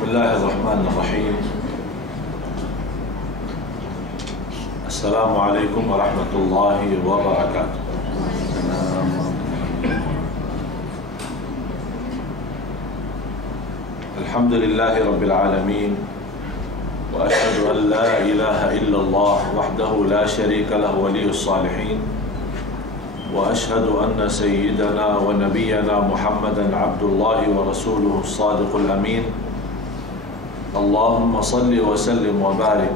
Bismillahirrahmanirrahim. Assalamualaikum warahmatullahi wabarakatuh. Alhamdulillahi rabbil alamin. Wa ashhadu an la ilaha illallah wahdahu la syarika lahu waliyus salihin. Wa ashhadu anna sayyidana wa nabiyyana Muhammadan abdullahi wa rasuluhu as-sadiqul amin. Allahumma salli wa sallim wa barik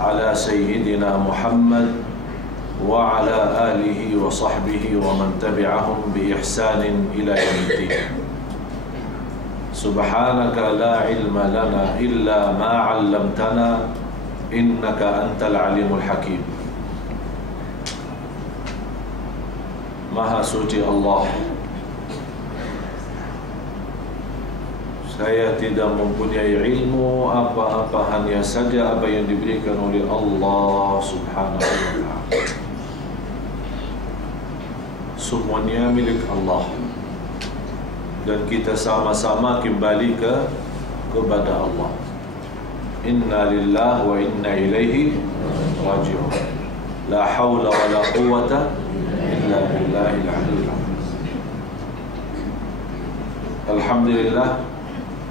ala sayyidina Muhammad wa ala alihi wa sahbihi wa man tabi'ahum bi ihsanin ila yaumiddin. Subhanaka la ilma lana illa ma 'allamtana innaka antal alimul hakim. Maha suci Allah, saya tidak mempunyai ilmu apa-apa, hanya saja apa yang diberikan oleh Allah Subhanahu wa ta'ala. Semuanya milik Allah, dan kita sama-sama kembali kepada Allah. Inna lillahi wa inna ilaihi raji'un. La hawla wa la quwwata illa billahil aliyyil azim. Alhamdulillah,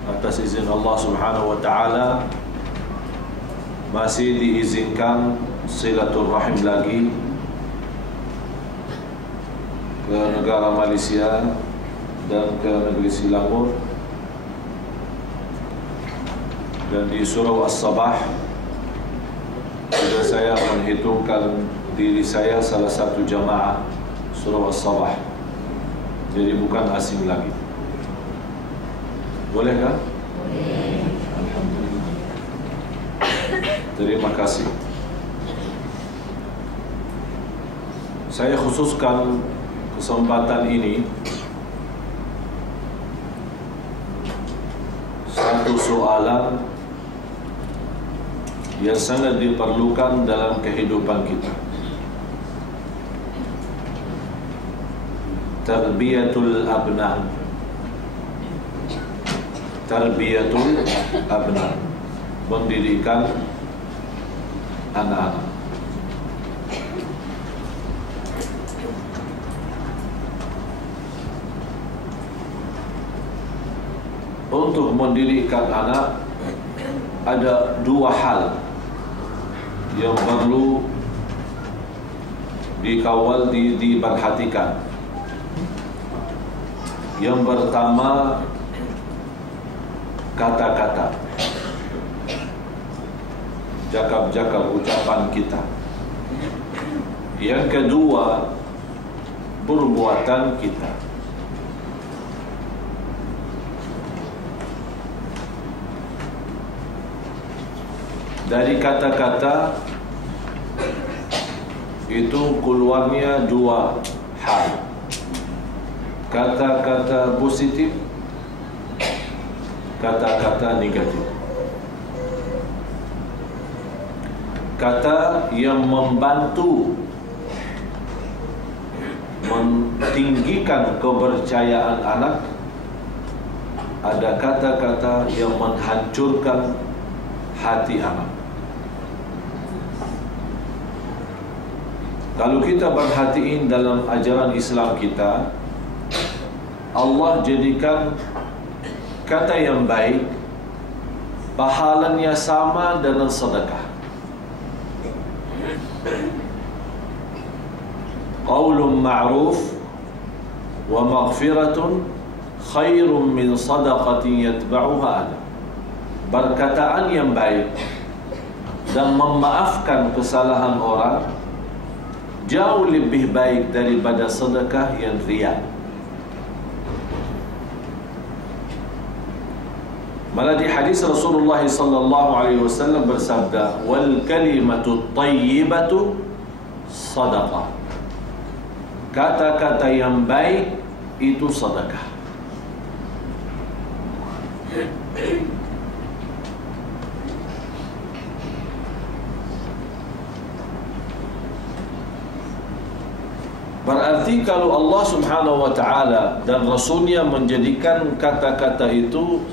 atas izin Allah Subhanahu wa ta'ala masih diizinkan silaturahim lagi ke negara Malaysia dan ke negeri Selangor. Dan di surau As-Sabah sudah saya menghitungkan diri saya salah satu jamaah surau As-Sabah, jadi bukan asing lagi. Boleh kan? Boleh. Alhamdulillah. Terima kasih. Saya khususkan kesempatan ini satu soalan yang sangat diperlukan dalam kehidupan kita. Tarbiyatul abna. Tarbiyatul abna, pendidikan anak-anak. Untuk mendidikkan anak ada dua hal yang perlu dikawal, diperhatikan. Yang pertama, kata-kata, cakap-cakap ucapan kita. Yang kedua, perbuatan kita. Dari kata-kata itu keluarnya dua hal, kata-kata positif, kata-kata negatif. Kata yang membantu mentinggikan kepercayaan anak, ada kata-kata yang menghancurkan hati anak. Kalau kita perhatiin dalam ajaran Islam kita, Allah jadikan kata yang baik pahalanya sama dengan sedekah. Qaulun ma'ruf wa maghfiratun khairun min sadaqatin yatba'uha adha. Perkataan yang baik dan memaafkan kesalahan orang jauh lebih baik daripada sedekah yang riya. Malah di hadis Rasulullah sallallahu alaihi wasallam bersabda, wal kalimatu thayyibatu sadaqah. Kata-kata yang baik itu sedekah. Berarti kalau Allah Subhanahu wa ta'ala dan Rasulnya menjadikan kata-kata itu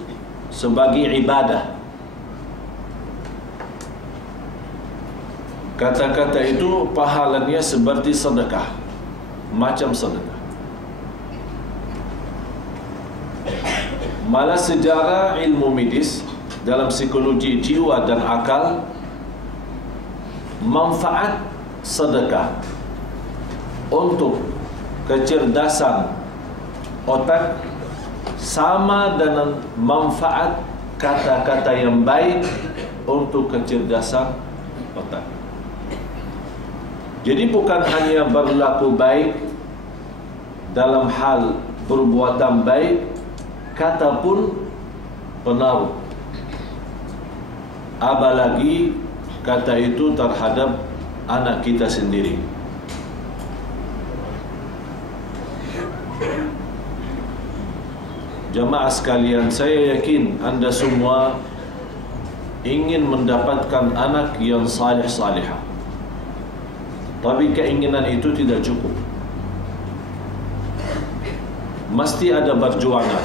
sebagai ibadah. Kata-kata itu pahalanya seperti sedekah, macam sedekah. Malah sejarah ilmu medis dalam psikologi jiwa dan akal, manfaat sedekah untuk kecerdasan otak sama dengan manfaat kata-kata yang baik untuk kecerdasan otak. Jadi bukan hanya berlaku baik dalam hal perbuatan baik, kata pun pengaruh. Apalagi kata itu terhadap anak kita sendiri. Jamaah sekalian, saya yakin anda semua ingin mendapatkan anak yang salih-salihah. Tapi keinginan itu tidak cukup. Mesti ada perjuangan.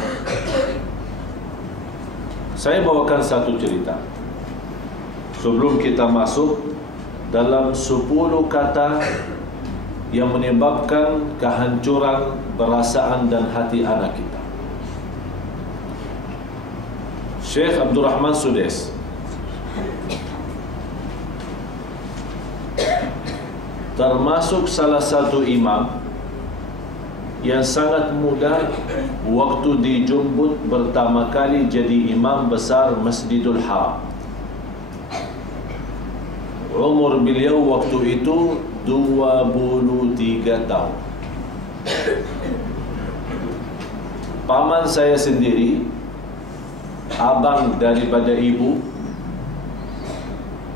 Saya bawakan satu cerita sebelum kita masuk dalam 10 kata yang menyebabkan kehancuran perasaan dan hati anak kita. Syekh Abdul Rahman Sudais termasuk salah satu imam yang sangat muda waktu dijemput pertama kali jadi imam besar Masjidul Haram. Umur beliau waktu itu 23 tahun. Paman saya sendiri, abang daripada ibu.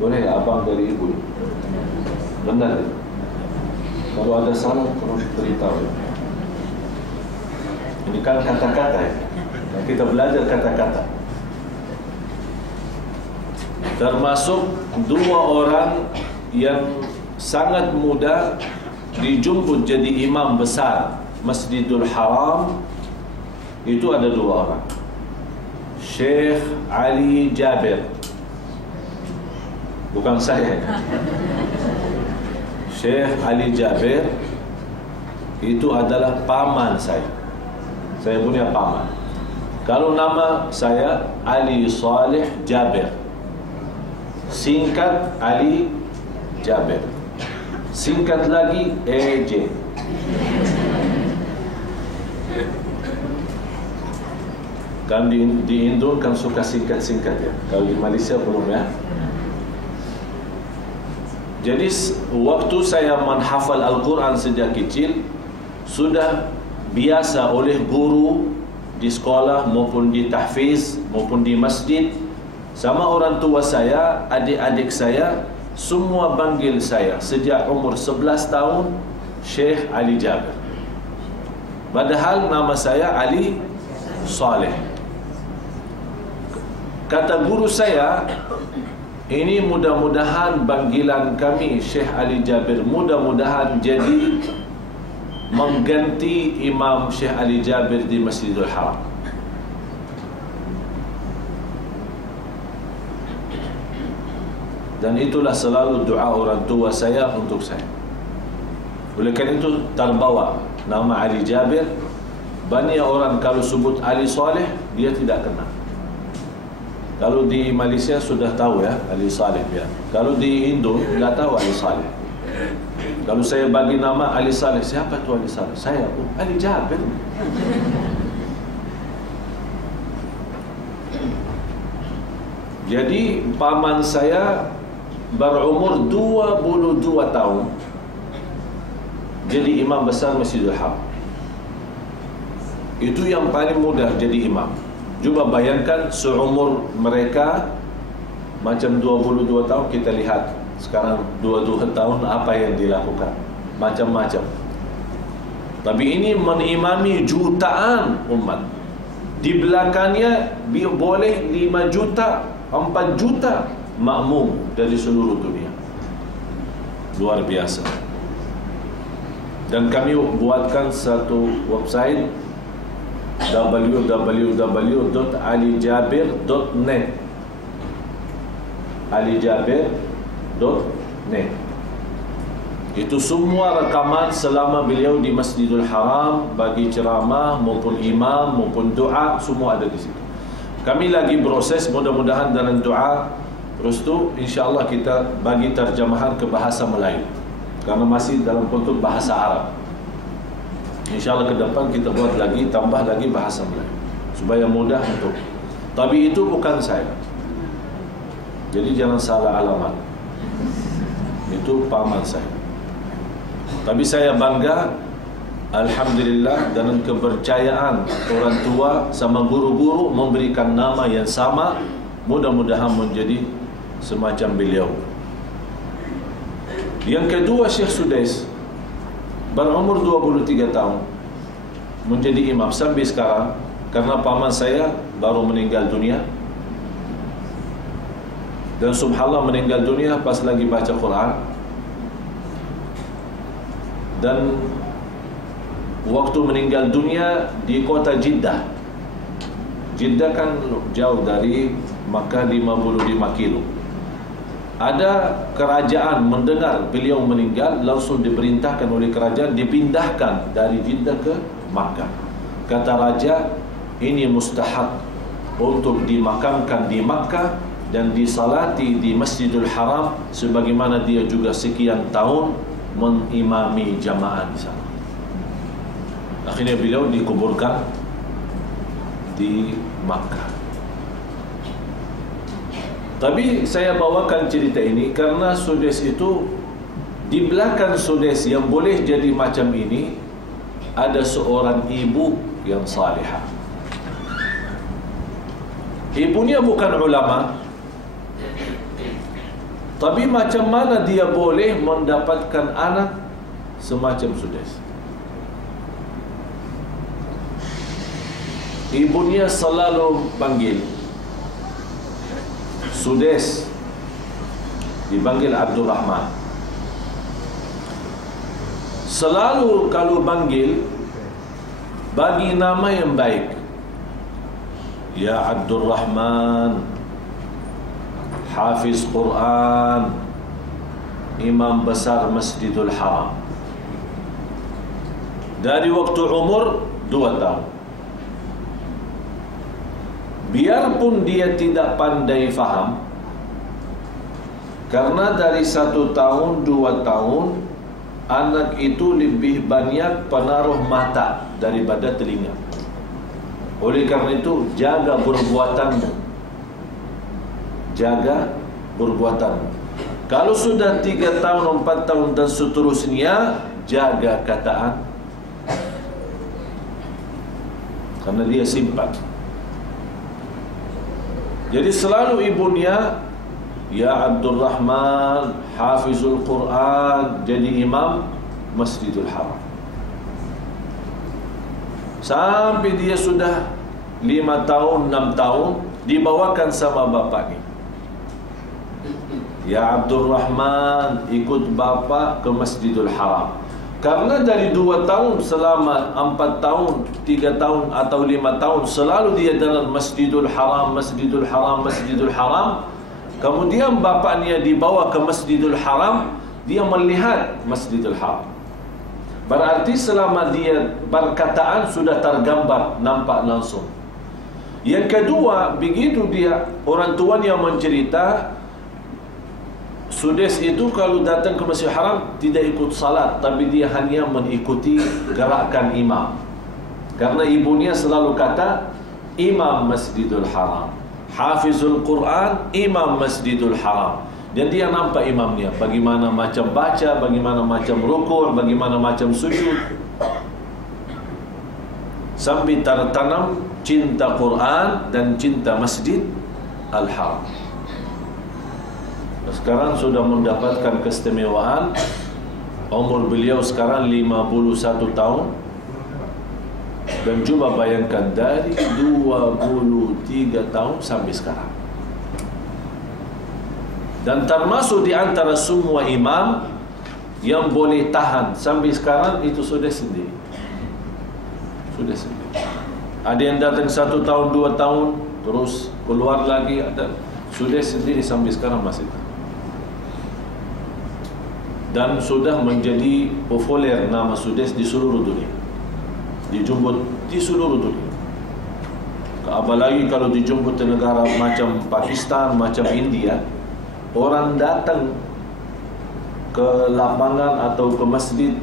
Boleh abang dari ibu? Benar. Kalau ada salah, tolong beritahu. Ini kan kata-kata ya. Kita belajar kata-kata. Termasuk 2 orang yang sangat muda dijemput jadi imam besar Masjidul Haram. Itu ada 2 orang. Syekh Ali Jabir. Bukan saya. Syekh Ali Jabir itu adalah paman saya. Saya punya paman. Kalau nama saya Ali Saleh Jabir, singkat Ali Jabir, singkat lagi AJ. Kan di Indo kan suka singkat-singkat ya. Kalau di Malaysia belum ya. Jadi waktu saya menghafal Al-Quran sejak kecil, sudah biasa oleh guru di sekolah maupun di tahfiz maupun di masjid, sama orang tua saya, adik-adik saya, semua panggil saya sejak umur 11 tahun Syekh Ali Jabir. Padahal nama saya Ali Saleh. Kata guru saya, ini mudah-mudahan panggilan kami Syekh Ali Jabir mudah-mudahan jadi mengganti Imam Syekh Ali Jabir di Masjidil Haram. Dan itulah selalu doa orang tua saya untuk saya. Oleh kerana itu terbawa nama Ali Jabir. Banyak orang kalau sebut Ali Saleh dia tidak kenal. Kalau di Malaysia sudah tahu ya Ali Saleh ya. Kalau di Indo tidak tahu Ali Saleh. Kalau saya bagi nama Ali Saleh, siapa tu Ali Saleh? Saya, Ali Jabir. Jadi paman saya berumur 22 tahun jadi imam besar Masjidil Haram. Itu yang paling mudah jadi imam. Cuba bayangkan seumur mereka macam 22 tahun, kita lihat sekarang 22 tahun apa yang dilakukan, macam-macam. Tapi ini menimami jutaan umat. Di belakangnya boleh 5 juta, 4 juta makmum dari seluruh dunia. Luar biasa. Dan kami buatkan satu website www.alijabir.net, alijabir.net. Itu semua rekaman selama beliau di Masjidil Haram, bagi ceramah maupun imam maupun doa, semua ada di situ. Kami lagi proses, mudah-mudahan dalam doa terus tu insya-Allah kita bagi terjemahan ke bahasa Melayu, karena masih dalam bentuk bahasa Arab. InsyaAllah ke depan kita buat lagi, tambah lagi bahasa Melayu supaya mudah untuk. Tapi itu bukan saya, jadi jangan salah alamat. Itu paman saya. Tapi saya bangga, alhamdulillah, dengan kepercayaan orang tua sama guru-guru memberikan nama yang sama. Mudah-mudahan menjadi semacam beliau. Yang kedua, Syekh Sudais berumur 23 tahun menjadi imam sampai sekarang, karena paman saya baru meninggal dunia. Dan subhanallah meninggal dunia pas lagi baca Quran. Dan waktu meninggal dunia di kota Jeddah. Jeddah kan jauh dari Makkah 55 kilo. Ada kerajaan mendengar beliau meninggal, langsung diperintahkan oleh kerajaan dipindahkan dari Jeddah ke Makkah. Kata raja, ini mustahak untuk dimakamkan di Makkah dan disalati di Masjidil Haram, sebagaimana dia juga sekian tahun mengimami jamaah di sana. Akhirnya beliau dikuburkan di Makkah. Tapi saya bawakan cerita ini karena Sudais itu, di belakang Sudais yang boleh jadi macam ini, ada seorang ibu yang salihah. Ibunya bukan ulama, tapi macam mana dia boleh mendapatkan anak semacam Sudais? Ibunya selalu panggil Sudais, dipanggil Abdul Rahman. Selalu kalau panggil, bagi nama yang baik. Ya Abdul Rahman, Hafiz Quran, Imam besar Masjidil Haram. Dari waktu umur 2 tahun. Biarpun dia tidak pandai faham, karena dari 1 tahun, 2 tahun, anak itu lebih banyak penaruh mata daripada telinga. Oleh karena itu, jaga perbuatanmu. Jaga perbuatanmu. Kalau sudah 3 tahun, 4 tahun dan seterusnya, jaga kataan, karena dia simpan. Jadi selalu ibunya, ya Abdul Rahman, Hafizul Quran, jadi imam Masjidil Haram. Sampai dia sudah 5 tahun, 6 tahun, dibawakan sama bapaknya. Ya Abdul Rahman, ikut bapa ke Masjidil Haram. Karena dari 2 tahun selama 4 tahun, 3 tahun atau 5 tahun selalu dia dalam Masjidil Haram, Masjidil Haram, Masjidil Haram. Kemudian bapaknya dibawa ke Masjidil Haram, dia melihat Masjidil Haram. Berarti selama dia perkataan sudah tergambar, nampak langsung. Yang kedua, begitu dia orang tuanya mencerita, Sudais itu kalau datang ke Masjidil Haram tidak ikut salat, tapi dia hanya mengikuti gerakan imam. Karena ibunya selalu kata, imam Masjidil Haram, Hafizul Quran, imam Masjidil Haram. Dan dia nampak imamnya, bagaimana macam baca, bagaimana macam rukuk, bagaimana macam sujud. Sampai tertanam cinta Quran dan cinta Masjid Al-Haram. Sekarang sudah mendapatkan keistimewaan. Umur beliau sekarang 51 tahun. Dan coba bayangkan dari 23 tahun sampai sekarang. Dan termasuk di antara semua imam yang boleh tahan sampai sekarang itu sudah sendiri. Sudah sendiri. Ada yang datang 1 tahun, 2 tahun, terus keluar lagi. Ada Sudes sendiri sampai sekarang masih. Dan sudah menjadi populer nama Sudes di seluruh dunia, dijemput di seluruh dunia. Apalagi kalau dijemput di negara macam Pakistan, macam India, orang datang ke lapangan atau ke masjid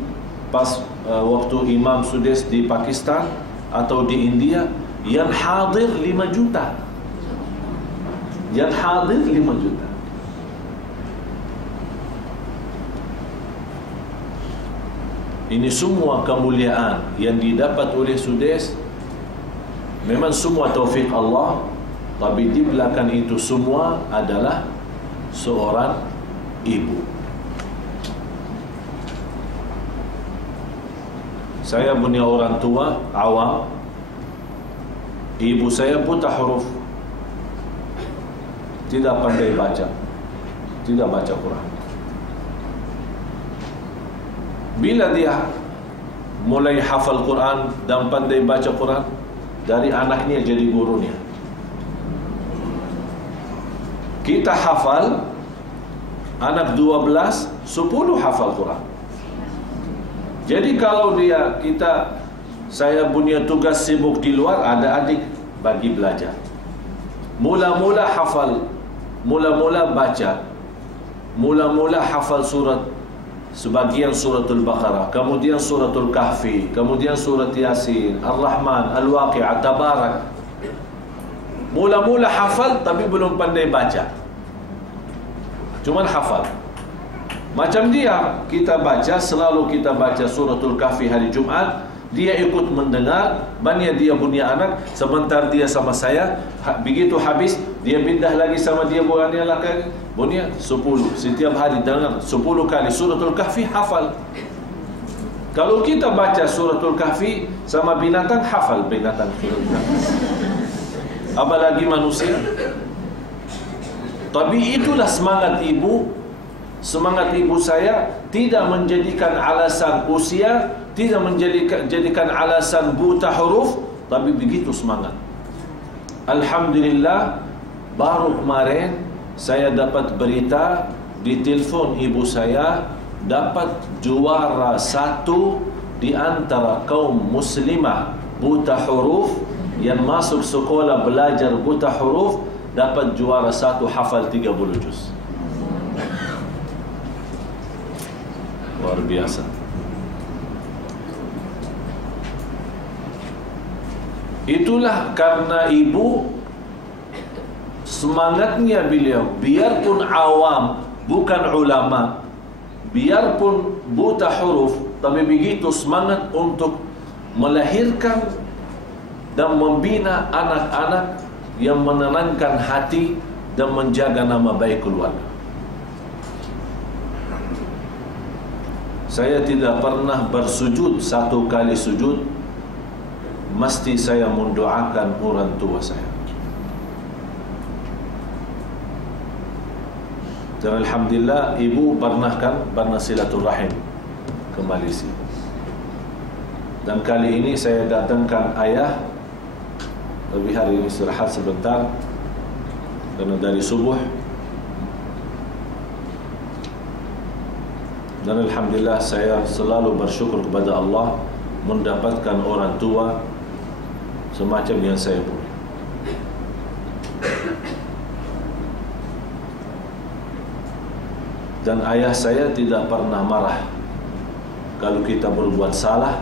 pas waktu Imam Sudes di Pakistan atau di India, yang hadir 5 juta. Yang hadir 5 juta. Ini semua kemuliaan yang didapat oleh Sudes. Memang semua taufik Allah, tapi di belakang itu semua adalah seorang ibu. Saya punya orang tua awam. Ibu saya buta huruf, tidak pandai baca, tidak baca Quran. Bila dia mulai hafal Quran dan pandai baca Quran, dari anaknya jadi gurunya. Kita hafal, anak 12, 10 hafal Quran. Jadi kalau saya punya tugas sibuk di luar, ada adik bagi belajar. Mula-mula hafal, mula-mula baca, mula-mula hafal sebagian suratul Baqarah, kemudian suratul Kahfi, kemudian surat Yasin, Ar-Rahman, Al-Waqi'ah, Tabarak. Mula-mula hafal tapi belum pandai baca, cuman hafal. Macam dia, kita baca, selalu kita baca suratul Kahfi hari Jumat, dia ikut mendengar, banyak dia punya anak, sebentar dia sama saya, begitu habis, dia pindah lagi sama dia buahnya lagi, punya 10, setiap hari dengar 10 kali suratul Kahfi, hafal. Kalau kita baca suratul Kahfi sama binatang, hafal binatang suratul Kahfi, apalagi manusia. Tapi itulah semangat ibu. Semangat ibu saya tidak menjadikan alasan usia, tidak menjadikan alasan buta huruf, tapi begitu semangat. Alhamdulillah, baru kemarin saya dapat berita di telefon ibu saya, dapat juara 1 di antara kaum muslimah buta huruf yang masuk sekolah belajar buta huruf, dapat juara 1 hafal 30 juz. Luar biasa. Itulah karena ibu, semangatnya beliau, biarpun awam, bukan ulama, biarpun buta huruf, tapi begitu semangat untuk melahirkan dan membina anak-anak yang menenangkan hati dan menjaga nama baik keluarga. Saya tidak pernah bersujud, 1 kali sujud mesti saya mendoakan orang tua saya. Dan alhamdulillah, ibu pernah silaturahim ke Malaysia. Dan kali ini saya datangkan ayah, tapi hari ini istirahat sebentar karena dari subuh. Dan alhamdulillah, saya selalu bersyukur kepada Allah mendapatkan orang tua semacam yang saya punya. Dan ayah saya tidak pernah marah kalau kita berbuat salah,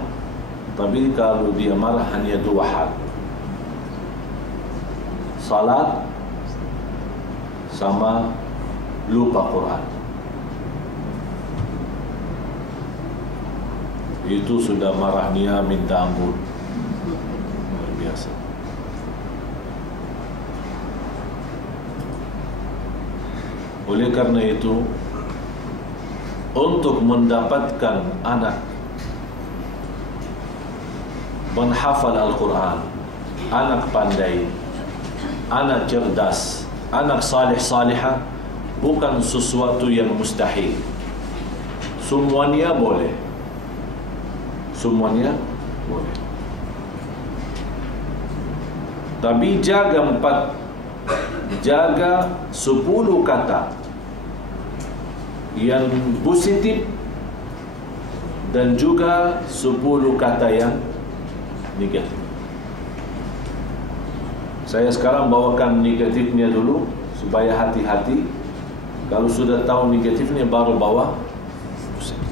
tapi kalau dia marah hanya 2 hal: salat sama lupa Quran. Itu sudah marahnya minta ampun, luar biasa. Oleh karena itu, untuk mendapatkan anak menghafal Al-Quran, anak pandai, anak cerdas, anak salih-salihah, bukan sesuatu yang mustahil. Semuanya boleh. Semuanya boleh. Tapi jaga 10 kata yang positif dan juga 10 kata yang negatif. Saya sekarang bawakan negatifnya dulu supaya hati-hati. Kalau sudah tahu negatifnya baru bawa positif.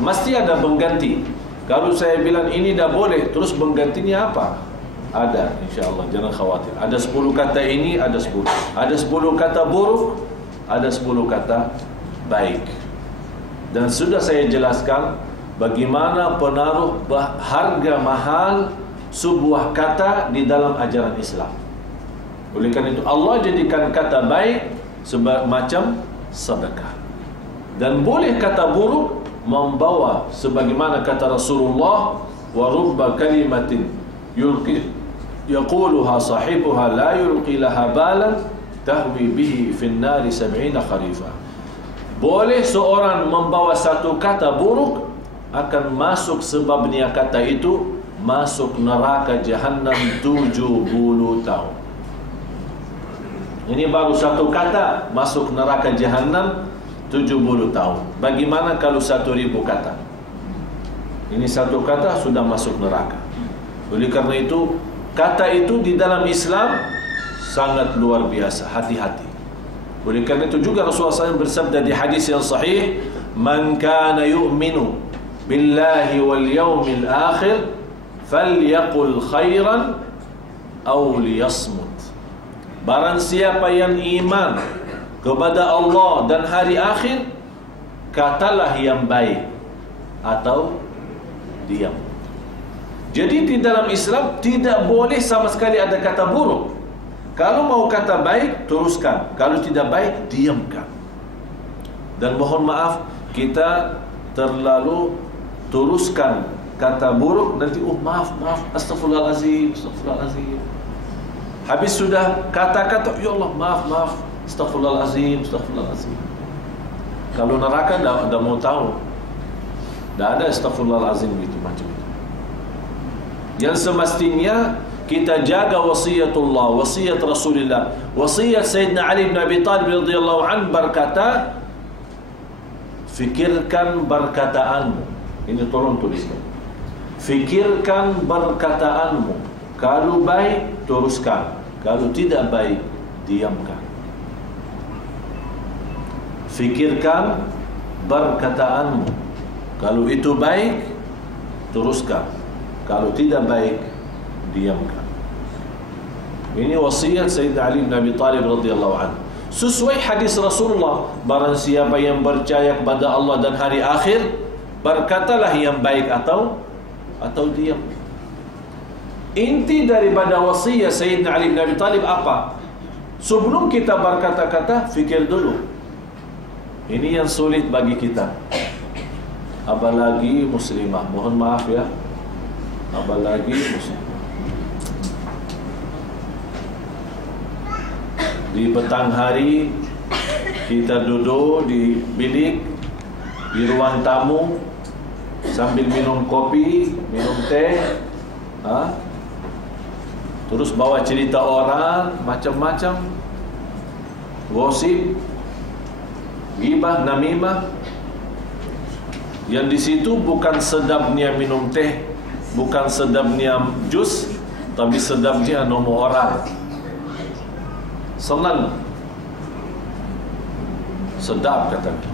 Mesti ada pengganti. Kalau saya bilang ini dah boleh, terus penggantinya apa? Ada, insyaAllah, jangan khawatir. Ada 10 kata ini, ada 10. Ada 10 kata buruk, ada 10 kata baik. Dan sudah saya jelaskan bagaimana penaruh harga mahal sebuah kata di dalam ajaran Islam. Oleh karena itu Allah jadikan kata baik semacam sedekah. Dan boleh kata buruk membawa, sebagaimana kata Rasulullah, wa rubba kalimatin yaquluha sahibuha la yulqi laha balan tahwi bihi fin nari 70 kharifa. Boleh seorang membawa satu kata buruk, akan masuk sebabnya kata itu masuk neraka Jahannam 70 tahun. Ini baru satu kata masuk neraka Jahannam 70 tahun. Bagaimana kalau 1000 kata? Ini satu kata sudah masuk neraka. Oleh karena itu, kata itu di dalam Islam sangat luar biasa. Hati-hati. Oleh karena itu juga Rasulullah SAW bersabda di hadis yang sahih, "Man kana yu'minu billahi wal yawmil akhir falyaqul khairan aw liyasmut." Barang siapa yang iman kepada Allah dan hari akhir, katalah yang baik atau diam. Jadi di dalam Islam tidak boleh sama sekali ada kata buruk. Kalau mau kata baik, teruskan. Kalau tidak baik, diamkan. Dan mohon maaf, kita terlalu teruskan kata buruk, nanti maaf, astagfirullahalazim. Habis sudah kata-kata, ya Allah, maaf, astagfirullahalazim. Kalau neraka dah mau tahu, dah ada astagfirullahalazim gitu macam itu. Yang semestinya kita jaga wasiatullah, wasiat Rasulullah, wasiat Sayyidina Ali bin Abi Talib radhiyallahu anhu berkata, fikirkan perkataanmu. Ini tolong tuliskan. Fikirkan perkataanmu. Kalau baik, teruskan. Kalau tidak baik, diamkan. Fikirkan perkataanmu. Kalau itu baik, teruskan. Kalau tidak baik, diamkan. Ini wasiat Sayyidina Ali bin Abi Talib radhiyallahu anhu. Sesuai hadis Rasulullah, barang siapa yang percaya kepada Allah dan hari akhir, berkatalah yang baik atau diam. Inti daripada wasiat Sayyidina Ali bin Abi Talib apa? Sebelum kita berkata-kata, fikir dulu. Ini yang sulit bagi kita. Apalagi muslimah, mohon maaf ya. Apalagi muslimah. Di petang hari kita duduk di bilik, di ruang tamu, sambil minum kopi, minum teh, terus bawa cerita orang macam-macam, gosip, ghibah, namimah. Yang di situ bukan sedapnya minum teh, bukan sedapnya jus, tapi sedapnya nomor orang. Senang, sedap katanya.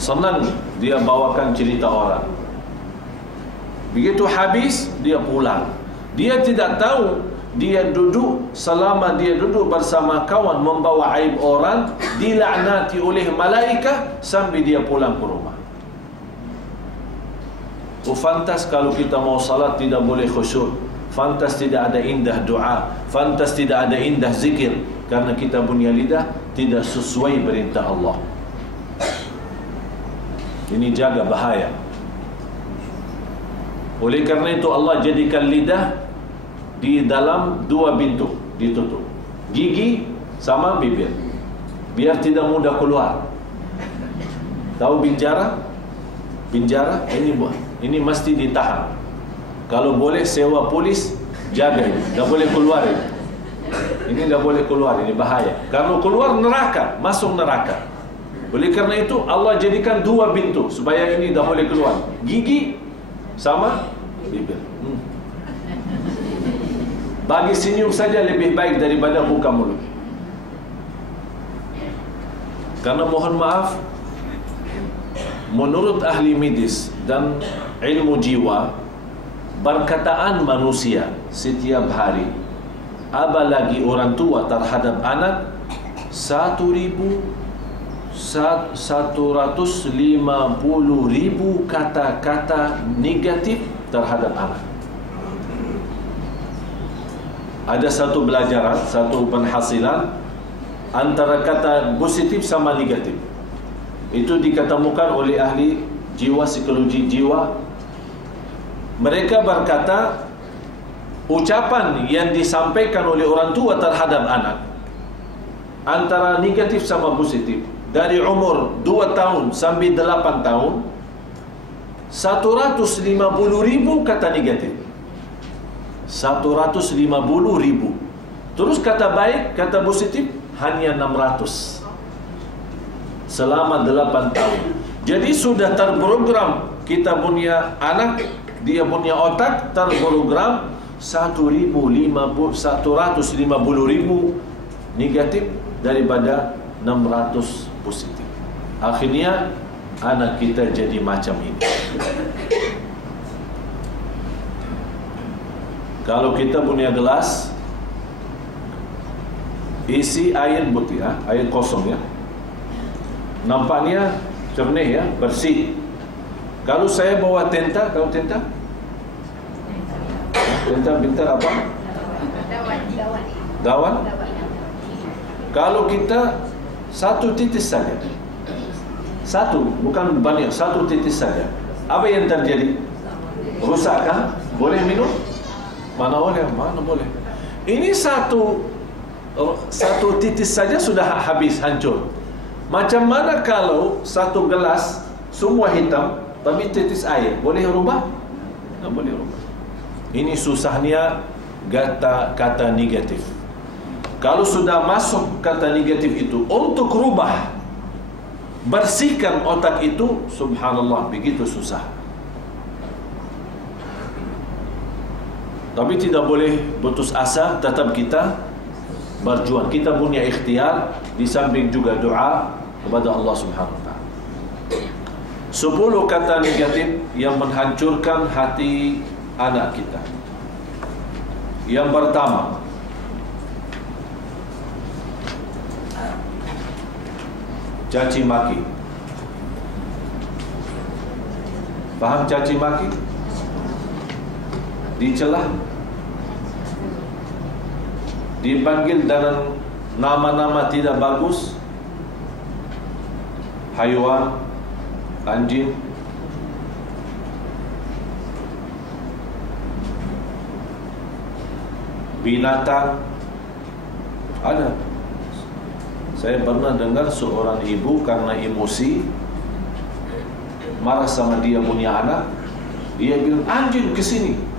Senang dia bawakan cerita orang. Begitu habis, dia pulang. Dia tidak tahu, dia duduk, selama dia duduk bersama kawan membawa aib orang, dilaknati oleh malaikat sampai dia pulang ke rumah. Fantas kalau kita mau salat tidak boleh khusyuk. Fantas tidak ada indah doa. Fantas tidak ada indah zikir. Karena kita punya lidah tidak sesuai perintah Allah. Ini jaga bahaya. Oleh karena itu Allah jadikan lidah di dalam dua pintu ditutup. Gigi sama bibir. Biar tidak mudah keluar. Tahu binjara? Binjara ini mesti ditahan. Kalau boleh sewa polis Jaga ini, tak boleh keluar ini. Ini tak boleh keluar, ini bahaya. Kalau keluar neraka, masuk neraka. Oleh kerana itu Allah jadikan dua pintu supaya ini tak boleh keluar. Gigi sama bibir. Bagi senyum saja lebih baik daripada buka mulut. Karena mohon maaf, menurut ahli medis dan ilmu jiwa, perkataan manusia setiap hari, apalagi orang tua terhadap anak, 150.000 kata-kata negatif terhadap anak. Ada satu pelajaran, satu penghasilan antara kata positif sama negatif. Itu diketemukan oleh ahli jiwa, psikologi jiwa. Mereka berkata, ucapan yang disampaikan oleh orang tua terhadap anak antara negatif sama positif, dari umur 2 tahun sampai 8 tahun, 150.000 kata negatif. 150.000. Terus kata baik, kata positif hanya 600 selama 8 tahun. Jadi sudah terprogram, kita punya anak, dia punya otak terprogram 150.000 negatif daripada 600 positif. Akhirnya anak kita jadi macam ini. Kalau kita punya gelas isi air putih, air kosong ya, nampaknya jernih ya, bersih. Kalau saya bawa tenta, kau tenta? Tenta pintar apa? Dawan. Kalau kita satu titis saja, satu, bukan banyak, satu titis saja, apa yang terjadi? Rusakkah? Boleh minum? Mana boleh? Mana boleh? Ini satu titis saja sudah habis, hancur. Macam mana kalau satu gelas semua hitam tapi titis air, boleh rubah? Tak boleh rubah. Ini susahnya kata negatif. Kalau sudah masuk kata negatif itu, untuk rubah, bersihkan otak itu, subhanallah, begitu susah. Tapi tidak boleh putus asa, tetap kita berjuang. Kita punya ikhtiar, di samping juga doa kepada Allah Subhanahu wa ta'ala. 10 kata negatif yang menghancurkan hati anak kita. Yang pertama, caci maki. Faham caci maki? Dicelah, dipanggil dengan nama-nama tidak bagus, haiwan, anjing, binatang. Ada. Saya pernah dengar seorang ibu karena emosi marah sama dia punya anak, dia bilang anjing ke sini.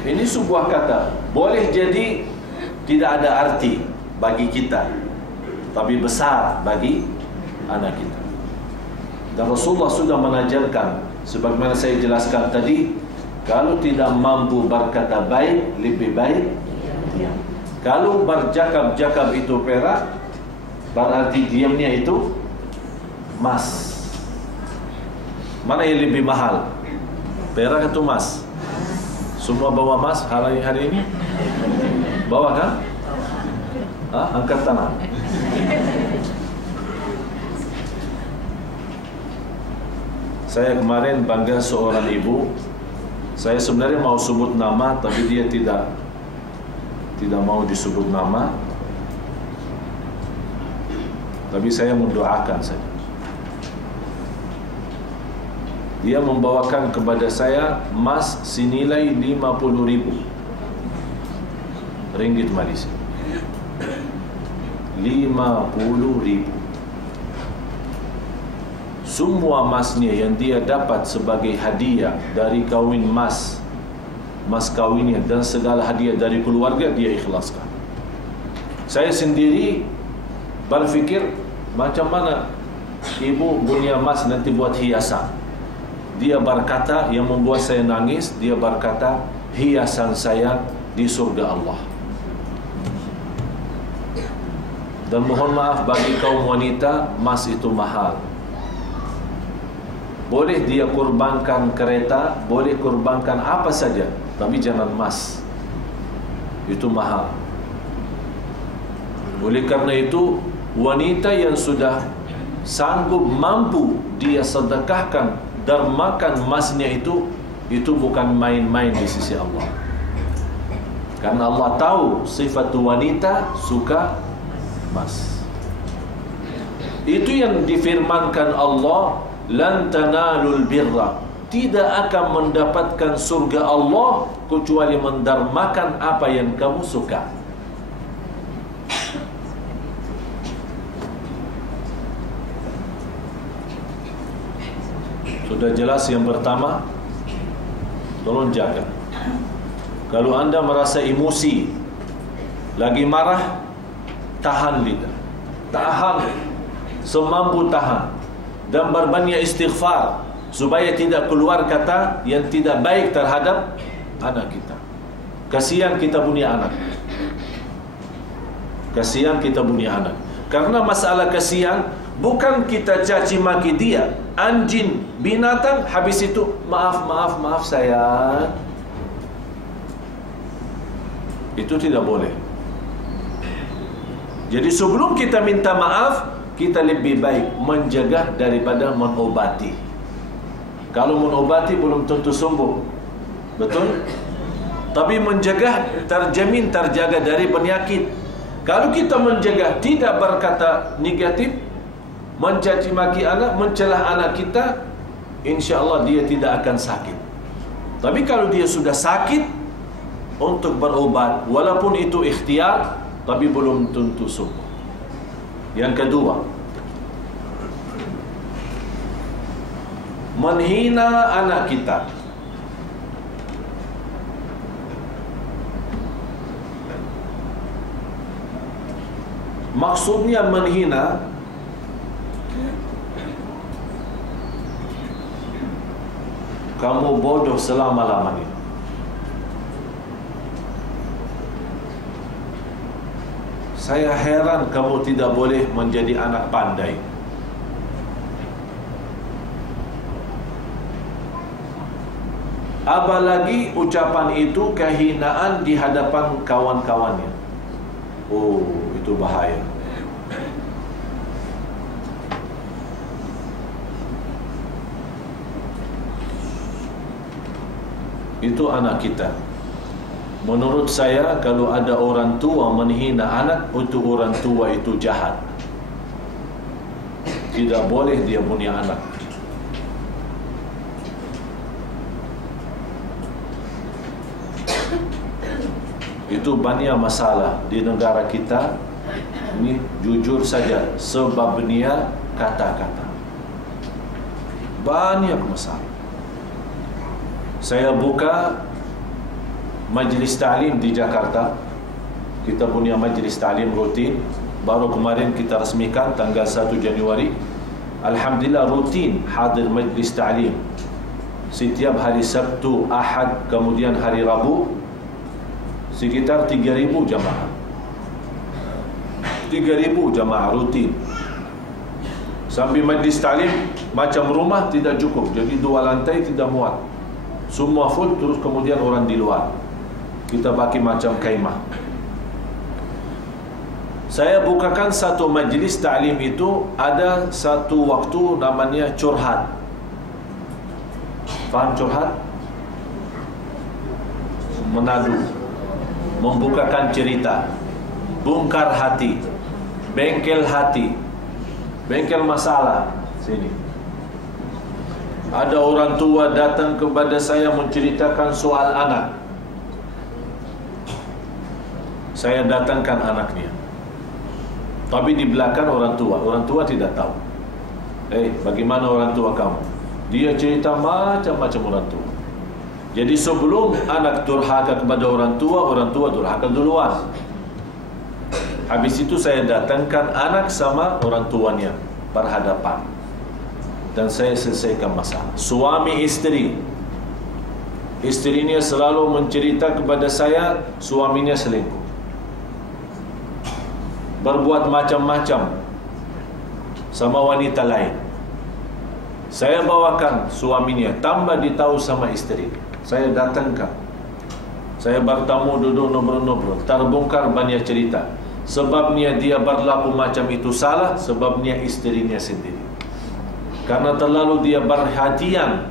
Ini sebuah kata, boleh jadi tidak ada arti bagi kita, tapi besar bagi anak kita. Dan Rasulullah sudah mengajarkan, sebagaimana saya jelaskan tadi, kalau tidak mampu berkata baik, lebih baik diam. Kalau bercakap-cakap itu perak, berarti diamnya itu emas. Mana yang lebih mahal, perak atau emas? Semua bawa emas hari ini? Bawa kan? Angkat tangan. Saya kemarin bangga seorang ibu. Saya sebenarnya mau sebut nama, tapi dia tidak mau disebut nama. Tapi saya mendoakan saja. Dia membawakan kepada saya emas senilai 50.000 ringgit Malaysia. 50.000. semua masnya yang dia dapat sebagai hadiah dari kawin mas kawinnya dan segala hadiah dari keluarga, dia ikhlaskan. Saya sendiri berfikir macam mana ibu punya mas nanti buat hiasan. Dia berkata, yang membuat saya nangis, dia berkata, hiasan saya di surga Allah. Dan mohon maaf bagi kaum wanita, mas itu mahal. Boleh dia kurbankan kereta, boleh kurbankan apa saja, tapi jangan emas. Itu mahal. Oleh karena itu, wanita yang sudah sanggup mampu dia sedekahkan, dermakan emasnya itu bukan main-main di sisi Allah. Karena Allah tahu sifat wanita suka emas. Itu yang difirmankan Allah, lan tanalul birra, tidak akan mendapatkan surga Allah kecuali mendermakan apa yang kamu suka. Sudah jelas yang pertama, tolong jaga. Kalau anda merasa emosi, lagi marah, tahan lidah, tahan semampu tahan, dan berbanyak istighfar supaya tidak keluar kata yang tidak baik terhadap anak kita. Kasihan kita punya anak, kasihan kita punya anak. Karena masalah kasihan bukan kita caci maki dia, anjing, binatang, habis itu maaf sayang. Itu tidak boleh. Jadi sebelum kita minta maaf, kita lebih baik menjaga daripada mengobati. Kalau mengobati belum tentu sembuh, betul? Tapi menjaga terjamin terjaga dari penyakit. Kalau kita menjaga, tidak berkata negatif, mencaci maki anak, mencelah anak kita, insya Allah dia tidak akan sakit. Tapi kalau dia sudah sakit, untuk berobat, walaupun itu ikhtiar, tapi belum tentu sembuh. Yang kedua, menghina anak kita. Maksudnya menghina, kamu bodoh selama-lamanya. Saya heran kamu tidak boleh menjadi anak pandai. Apalagi ucapan itu kehinaan di hadapan kawan-kawannya. Oh, itu bahaya. Itu anak kita. Menurut saya, kalau ada orang tua menghina anak, untuk orang tua itu jahat. Tidak boleh dia punya anak. Itu banyak masalah di negara kita. Ini jujur saja, sebabnya kata-kata. Banyak masalah. Saya buka majlis ta'lim di Jakarta. Kita punya majlis ta'lim rutin. Baru kemarin kita resmikan tanggal 1 Januari. Alhamdulillah rutin hadir majlis ta'lim. Setiap hari Sabtu, Ahad, kemudian hari Rabu. Sekitar 3.000 jamaah. 3.000 jamaah rutin. Sambil majlis ta'lim macam rumah tidak cukup. Jadi 2 lantai tidak muat. Semua full, terus kemudian orang di luar. Kita bagi macam kaimah. Saya bukakan satu majlis ta'lim itu, ada satu waktu namanya curhat. Faham curhat? Menadu, membukakan cerita, bongkar hati, bengkel masalah. Sini. Ada orang tua datang kepada saya menceritakan soal anak. Saya datangkan anaknya, tapi di belakang orang tua tidak tahu. bagaimana orang tua kamu? Dia cerita macam-macam orang tua. Jadi sebelum anak durhaka kepada orang tua durhaka duluan. Habis itu saya datangkan anak sama orang tuanya berhadapan, dan saya selesaikan masalah. Suami isteri, istrinya selalu mencerita kepada saya suaminya selingkuh, berbuat macam-macam sama wanita lain. Saya bawakan suaminya, tambah ditahu sama istri. Saya datangkan, saya bertamu, duduk ngobrol-ngobrol, terbongkar banyak cerita. Sebabnya dia berlaku macam itu salah, sebabnya istrinya sendiri. Karena terlalu dia perhatian.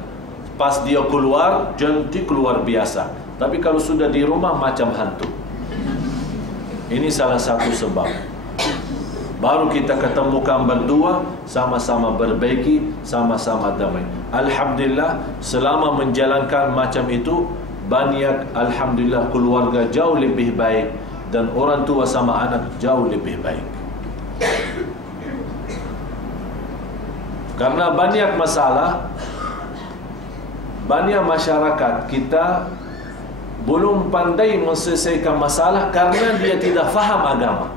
Pas dia keluar, cantik luar biasa, tapi kalau sudah di rumah macam hantu. Ini salah satu sebab. Baru kita ketemukan berdua, sama-sama berbaiki, sama-sama damai. Alhamdulillah, selama menjalankan macam itu, banyak alhamdulillah keluarga jauh lebih baik, dan orang tua sama anak jauh lebih baik. Karena banyak masalah, banyak masyarakat kita belum pandai menyelesaikan masalah karena dia tidak faham agama.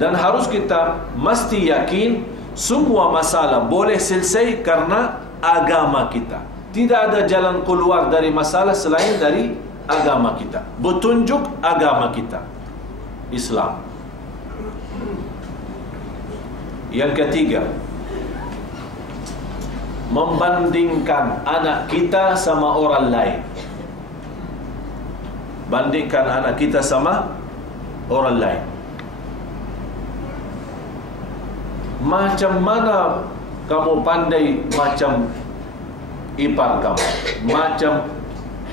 Dan harus kita mesti yakin semua masalah boleh selesai karena agama kita. Tidak ada jalan keluar dari masalah selain dari agama kita. Betunjuk agama kita, Islam. Yang ketiga, membandingkan anak kita sama orang lain. Bandingkan anak kita sama orang lain. Macam mana kamu pandai macam ipar kamu, macam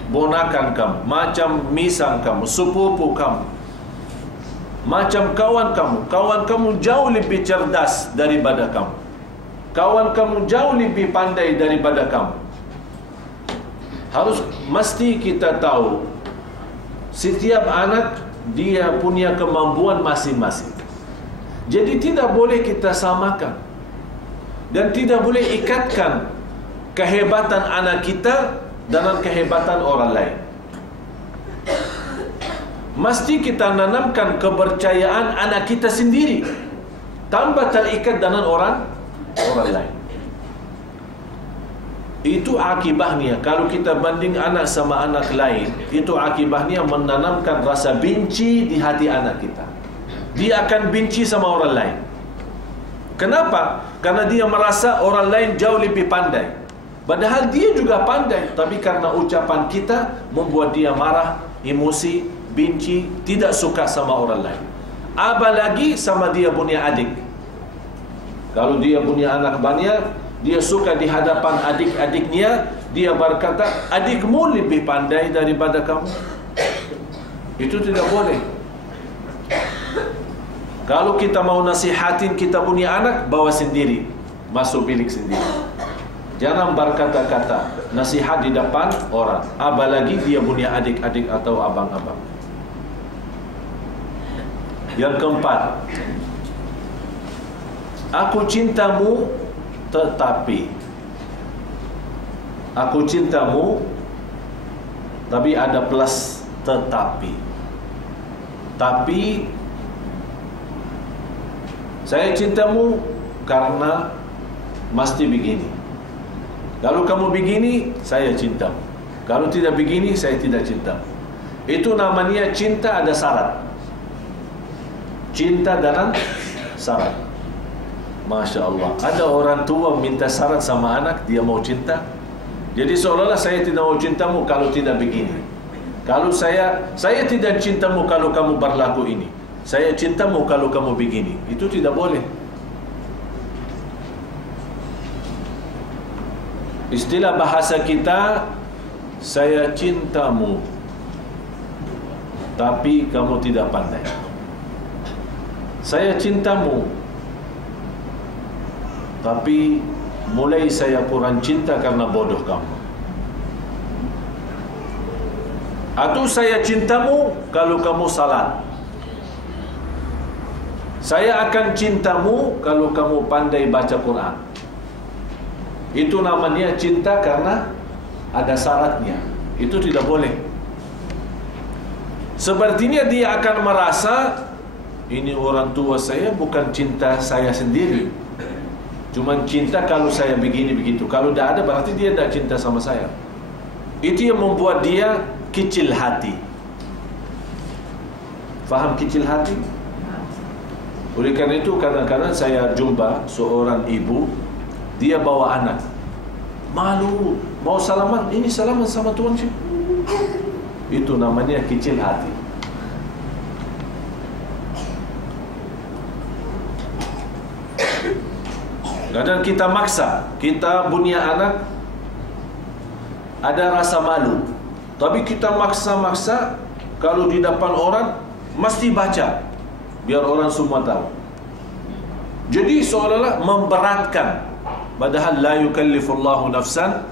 ponakan kamu, macam misang kamu, sepupu kamu, macam kawan kamu jauh lebih cerdas daripada kamu, kawan kamu jauh lebih pandai daripada kamu. Harus mesti kita tahu setiap anak dia punya kemampuan masing-masing. Jadi tidak boleh kita samakan, dan tidak boleh ikatkan kehebatan anak kita dengan kehebatan orang lain. Mesti kita nanamkan kepercayaan anak kita sendiri tanpa terikat dengan orang lain. Itu akibatnya kalau kita banding anak sama anak lain, itu akibatnya menanamkan rasa benci di hati anak kita. Dia akan benci sama orang lain. Kenapa? Karena dia merasa orang lain jauh lebih pandai, padahal dia juga pandai, tapi karena ucapan kita membuat dia marah, emosi, benci, tidak suka sama orang lain. Apalagi sama dia punya adik. Kalau dia punya anak banyak, dia suka di hadapan adik-adiknya, dia berkata, adikmu lebih pandai daripada kamu. Itu tidak boleh. Kalau kita mau nasihatin kita punya anak, bawa sendiri, masuk bilik sendiri. Jangan berkata-kata nasihat di depan orang, apalagi dia punya adik-adik atau abang-abang. Yang keempat, aku cintamu tetapi. Aku cintamu, tapi ada plus tetapi. Tapi saya cintamu karena mesti begini. Kalau kamu begini, saya cintamu. Kalau tidak begini, saya tidak cintamu. Itu namanya cinta ada syarat. Cinta dengan syarat. Masya Allah. Ada orang tua minta syarat sama anak, dia mau cinta. Jadi seolah-olah saya tidak mau cintamu kalau tidak begini. Kalau saya tidak cintamu kalau kamu berlaku ini. Saya cintamu kalau kamu begini. Itu tidak boleh. Istilah bahasa kita, saya cintamu tapi kamu tidak pandai. Saya cintamu tapi mulai saya kurang cinta karena bodoh kamu. Atau saya cintamu kalau kamu salat. Saya akan cintamu kalau kamu pandai baca Quran. Itu namanya cinta karena ada syaratnya. Itu tidak boleh. Sepertinya dia akan merasa ini orang tua saya bukan cinta saya sendiri, cuman cinta kalau saya begini begitu. Kalau tidak ada berarti dia tidak cinta sama saya. Itu yang membuat dia kecil hati. Faham kecil hati? Oleh karena itu kadang-kadang saya jumpa seorang ibu, dia bawa anak, malu, mau salaman, ini salaman sama tuan sih. Itu namanya kecil hati. Kadang kita maksa, kita punya anak ada rasa malu, tapi kita maksa-maksa kalau di depan orang mesti baca biar orang semua tahu. Jadi seolah-olah memberatkan, padahal la yukallifullahu nafsan.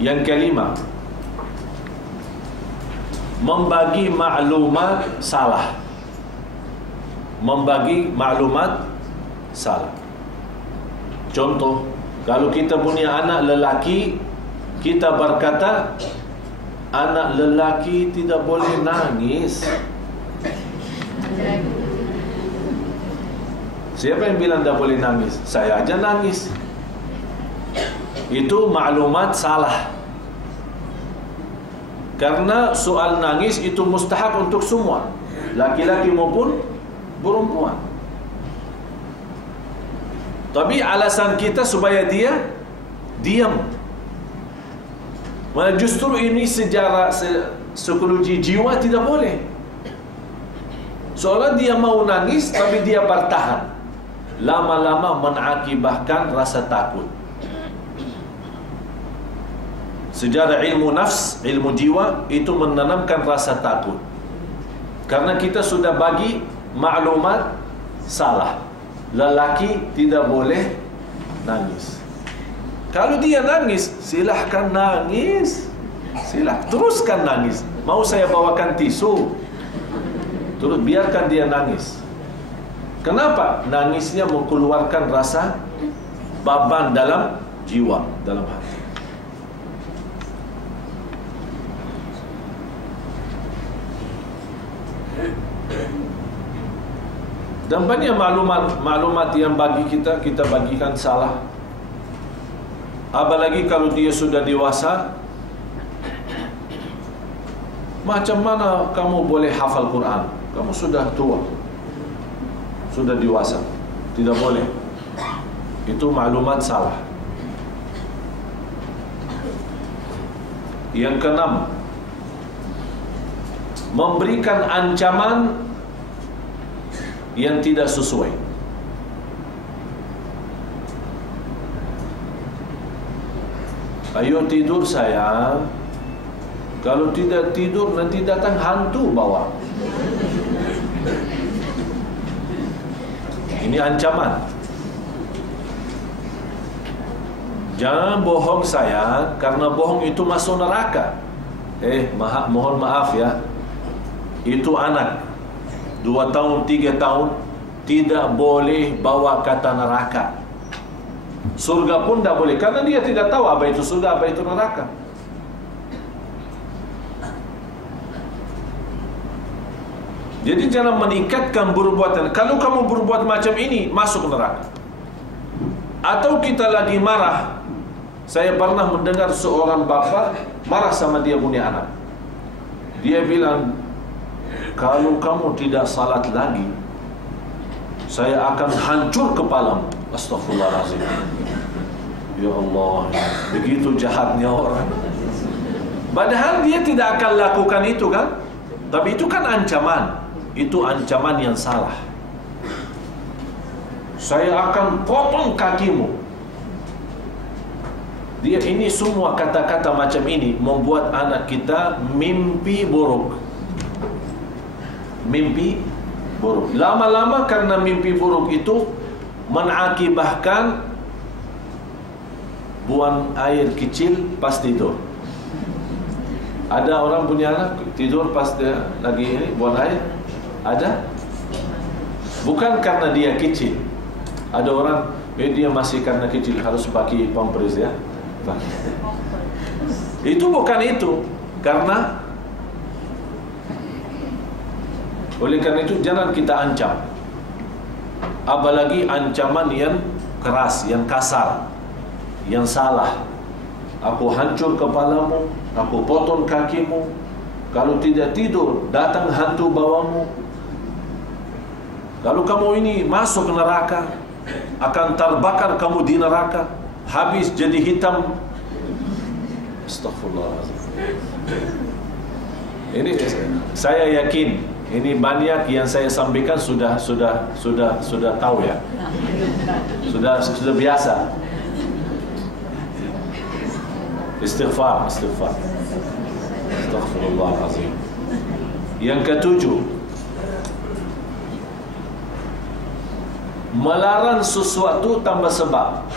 Yang kelima, membagi maklumat salah. Membagi maklumat salah. Contoh, kalau kita punya anak lelaki, kita berkata anak lelaki tidak boleh nangis. Siapa yang bilang tidak boleh nangis? Saya aja nangis. Itu maklumat salah. Karena soal nangis itu mustahab untuk semua, laki-laki maupun perempuan. Tapi alasan kita supaya dia diam. Malah justru ini sejarah psikologi jiwa tidak boleh. Soalnya dia mau nangis tapi dia bertahan, lama-lama mengakibatkan rasa takut. Sejarah ilmu nafs, ilmu jiwa itu menanamkan rasa takut. Karena kita sudah bagi maklumat salah. Lelaki tidak boleh nangis. Kalau dia nangis, silahkan nangis. Teruskan nangis. Mau saya bawakan tisu, terus biarkan dia nangis. Kenapa? Nangisnya mengeluarkan rasa beban dalam jiwa, dalam hati. Dan banyak maklumat yang bagi kita bagikan salah. Apalagi kalau dia sudah dewasa. Macam mana kamu boleh hafal Quran? Kamu sudah tua, sudah dewasa, tidak boleh. Itu maklumat salah. Yang keenam, memberikan ancaman yang tidak sesuai. Ayo tidur sayang, kalau tidak tidur nanti datang hantu bawa. Ini ancaman. Jangan bohong sayang, karena bohong itu masuk neraka. Mohon maaf ya, itu anak 2 tahun, 3 tahun tidak boleh bawa kata neraka. Surga pun tidak boleh, karena dia tidak tahu apa itu surga, apa itu neraka. Jadi jangan meningkatkan perbuatan. Kalau kamu berbuat macam ini, masuk neraka. Atau kita lagi marah. Saya pernah mendengar seorang bapa marah sama dia punya anak. Dia bilang, kalau kamu tidak salat lagi, saya akan hancur kepalamu. Astaghfirullahaladzim. Ya Allah, begitu jahatnya orang. Padahal dia tidak akan lakukan itu kan? Tapi itu kan ancaman. Itu ancaman yang salah. Saya akan potong kakimu. Dia ini semua kata-kata macam ini membuat anak kita mimpi buruk. Mimpi buruk. Lama-lama karena mimpi buruk itu mengakibatkan buang air kecil pas tidur. Ada orang punya anak tidur pas dia lagi ini buang air? Ada? Bukan karena dia kecil. Ada orang, dia masih karena kecil harus pakai pampers ya. Itu bukan itu. Karena oleh karena itu jangan kita ancam. Apalagi ancaman yang keras, yang kasar, yang salah. Aku hancur kepalamu, aku potong kakimu. Kalau tidak tidur, datang hantu bawamu. Kalau kamu ini masuk neraka, akan terbakar kamu di neraka, habis jadi hitam. Astaghfirullahaladzim. Ini saya yakin, ini banyak yang saya sampaikan sudah tahu ya, sudah biasa. Istighfar. Astaghfirullahaladzim. Yang ketujuh, melarang sesuatu tanpa sebab.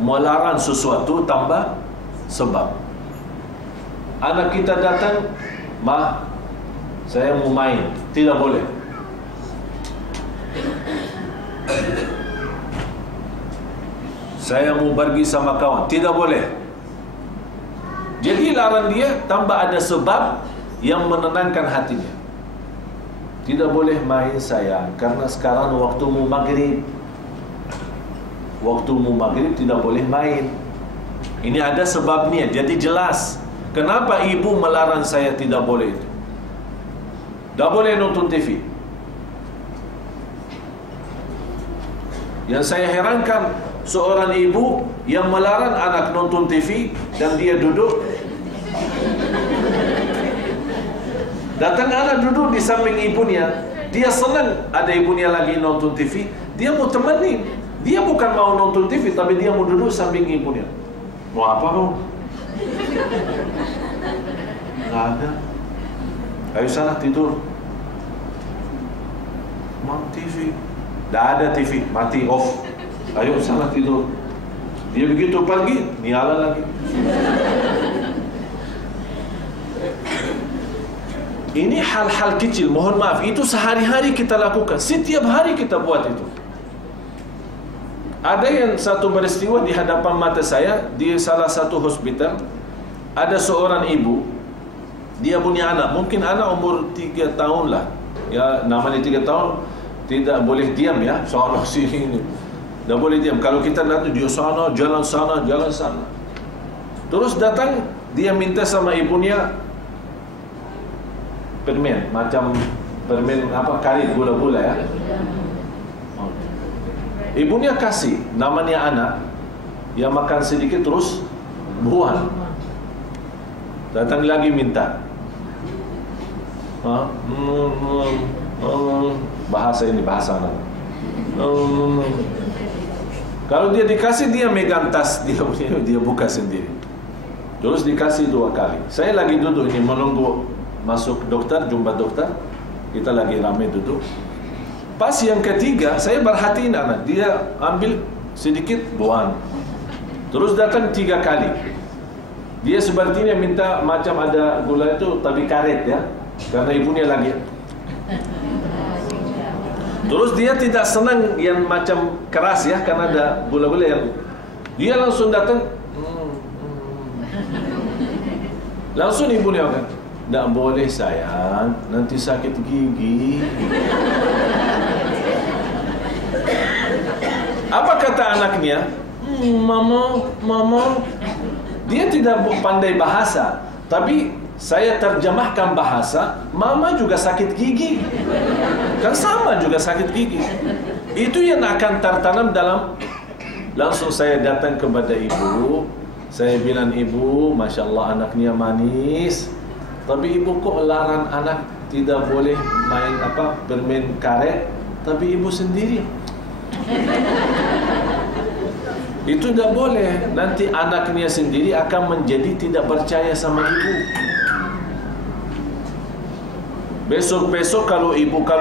Melarang sesuatu tanpa sebab. Anak kita datang, "Ma, saya mau main." Tidak boleh. "Saya mau pergi sama kawan." Tidak boleh. Jadi larang dia tanpa ada sebab yang menenangkan hatinya. Tidak boleh main sayang, karena sekarang waktumu maghrib. Waktumu maghrib tidak boleh main. Ini ada sebabnya, jadi jelas. Kenapa ibu melarang saya tidak boleh itu? Tidak boleh nonton TV. Yang saya herankan, seorang ibu yang melarang anak nonton TV dan dia duduk. Datang anak duduk di samping ibunya. Dia senang ada ibunya lagi nonton TV. Dia mau temenin. Dia bukan mau nonton TV, tapi dia mau duduk samping ibunya. Mau apa kau? Nggak ada. Ayo sana tidur. Mau TV? Nggak ada TV, mati off. Ayo sana tidur. Dia begitu pergi, nyala lagi. Ini hal-hal kecil, mohon maaf, itu sehari-hari kita lakukan. Setiap hari kita buat itu. Ada yang satu peristiwa di hadapan mata saya, di salah satu hospital. Ada seorang ibu, dia punya anak, mungkin anak umur 3 tahun lah. Ya, namanya 3 tahun, tidak boleh diam ya, soal sini. Tidak boleh diam. Kalau kita nanti dia sana, jalan sana, jalan sana. Terus datang, dia minta sama ibunya permen, macam permen apa, kari gula-gula ya. Ibunya kasih, namanya anak, yang makan sedikit terus buang. Datang lagi minta. Bahasa ini, bahasa anak. Kalau dia dikasih, dia megang tas, dia buka sendiri. Terus dikasih 2 kali. Saya lagi duduk ini menunggu masuk dokter, jumpa dokter. Kita lagi ramai duduk. Pas yang ketiga, saya perhatiin anak, dia ambil sedikit, buang. Terus datang 3 kali. Dia sepertinya minta macam ada gula itu, tapi karet ya, karena ibunya lagi. Terus dia tidak senang yang macam keras ya, karena ada gula-gula yang. Dia langsung datang. Langsung ibunya kan, "Tidak boleh sayang, nanti sakit gigi." Apa kata anaknya? Mama. Dia tidak pandai bahasa, tapi saya terjemahkan bahasa. Mama juga sakit gigi, kan sama juga sakit gigi. Itu yang akan tertanam dalam. Langsung saya datang kepada ibu. Saya bilang, "Ibu, Masya Allah anaknya manis, tapi ibu kok larang anak tidak boleh main permen karet, tapi ibu sendiri." Itu tidak boleh. Nanti anaknya sendiri akan menjadi tidak percaya sama ibu. Besok-besok kalau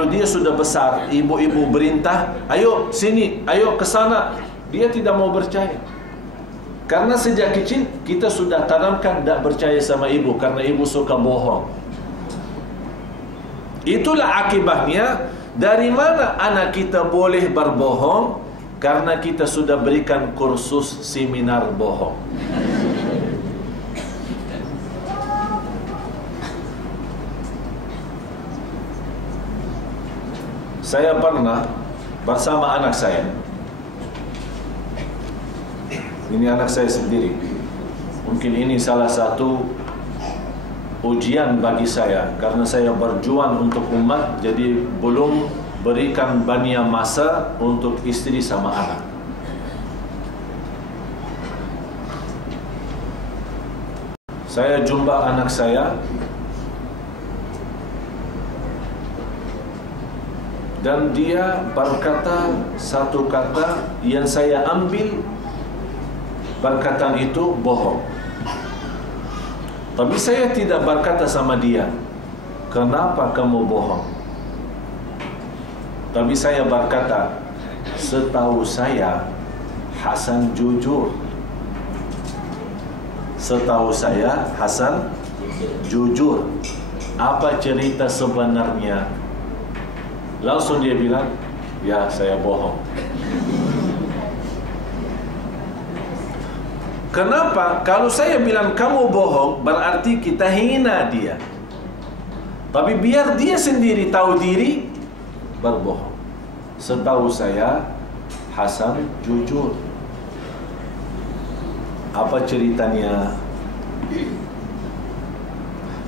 dia sudah besar, ibu-ibu berintah, "Ayo sini, ayo ke sana." Dia tidak mau percaya. Karena sejak kecil kita sudah tanamkan tidak percaya sama ibu, karena ibu suka bohong. Itulah akibatnya. Dari mana anak kita boleh berbohong? Karena kita sudah berikan kursus seminar bohong. Saya pernah bersama anak saya. Ini anak saya sendiri. Mungkin ini salah satu ujian bagi saya, karena saya berjuang untuk umat, jadi belum berikan banyak masa untuk istri sama anak. Saya jumpa anak saya dan dia berkata satu kata yang saya ambil perkataan itu bohong. Tapi saya tidak berkata sama dia, kenapa kamu bohong? Tapi saya berkata, setahu saya Hasan jujur. Setahu saya Hasan jujur. Apa cerita sebenarnya? Langsung dia bilang, ya saya bohong. Kenapa? Kalau saya bilang kamu bohong, berarti kita hina dia. Tapi biar dia sendiri tahu diri, berbohong. Setahu saya Hasan jujur. Apa ceritanya?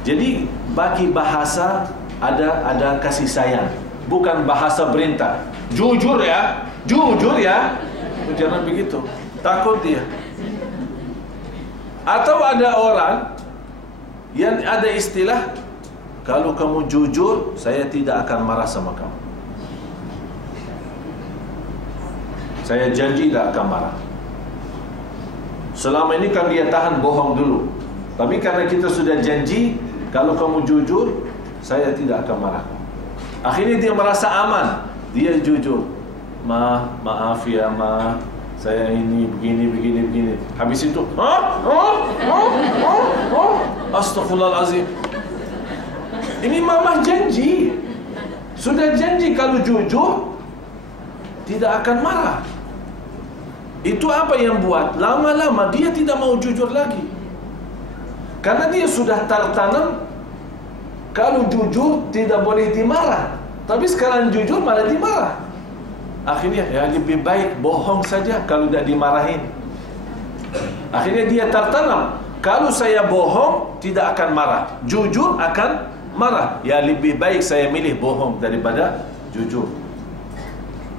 Jadi bagi bahasa ada kasih sayang, bukan bahasa perintah. Jujur ya, jujur ya. Jangan begitu, takut dia. Atau ada orang yang ada istilah, kalau kamu jujur, saya tidak akan marah sama kamu. Saya janji tidak akan marah. Selama ini kan dia tahan bohong dulu. Tapi karena kita sudah janji, kalau kamu jujur, saya tidak akan marah. Akhirnya dia merasa aman. Dia jujur. Maaf ya, saya ini begini. Habis itu, Astaghfirullahalazim. Ini mama janji. Sudah janji kalau jujur tidak akan marah. Itu apa yang buat lama-lama dia tidak mau jujur lagi. Karena dia sudah tertanam kalau jujur tidak boleh dimarah. Tapi sekarang jujur malah dimarah. Akhirnya ya lebih baik bohong saja kalau tidak dimarahin. Akhirnya dia tertanam, kalau saya bohong tidak akan marah, jujur akan marah. Ya lebih baik saya milih bohong daripada jujur.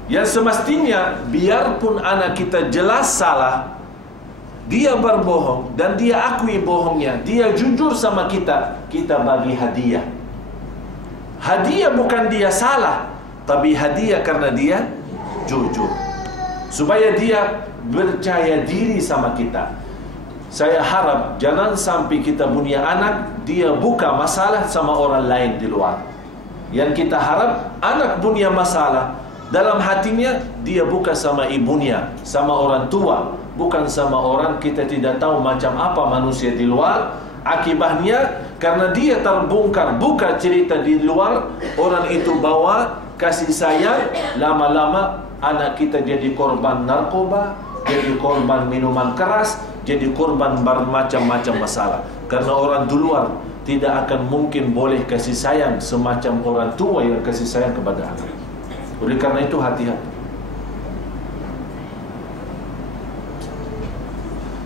Yang semestinya biarpun anak kita jelas salah, dia berbohong dan dia akui bohongnya, dia jujur sama kita, kita bagi hadiah. Hadiah bukan dia salah, tapi hadiah karena dia jujur, supaya dia percaya diri sama kita. Saya harap jangan sampai kita punya anak, dia buka masalah sama orang lain di luar. Yang kita harap anak punya masalah, dalam hatinya dia buka sama ibunya, sama orang tua, bukan sama orang kita tidak tahu macam apa manusia di luar. Akibatnya karena dia terbongkar, buka cerita di luar, orang itu bawa kasih sayang, lama-lama anak kita jadi korban narkoba, jadi korban minuman keras, jadi korban bermacam-macam masalah. Karena orang di luar tidak akan mungkin boleh kasih sayang semacam orang tua yang kasih sayang kepada anak. Oleh karena itu hati-hati.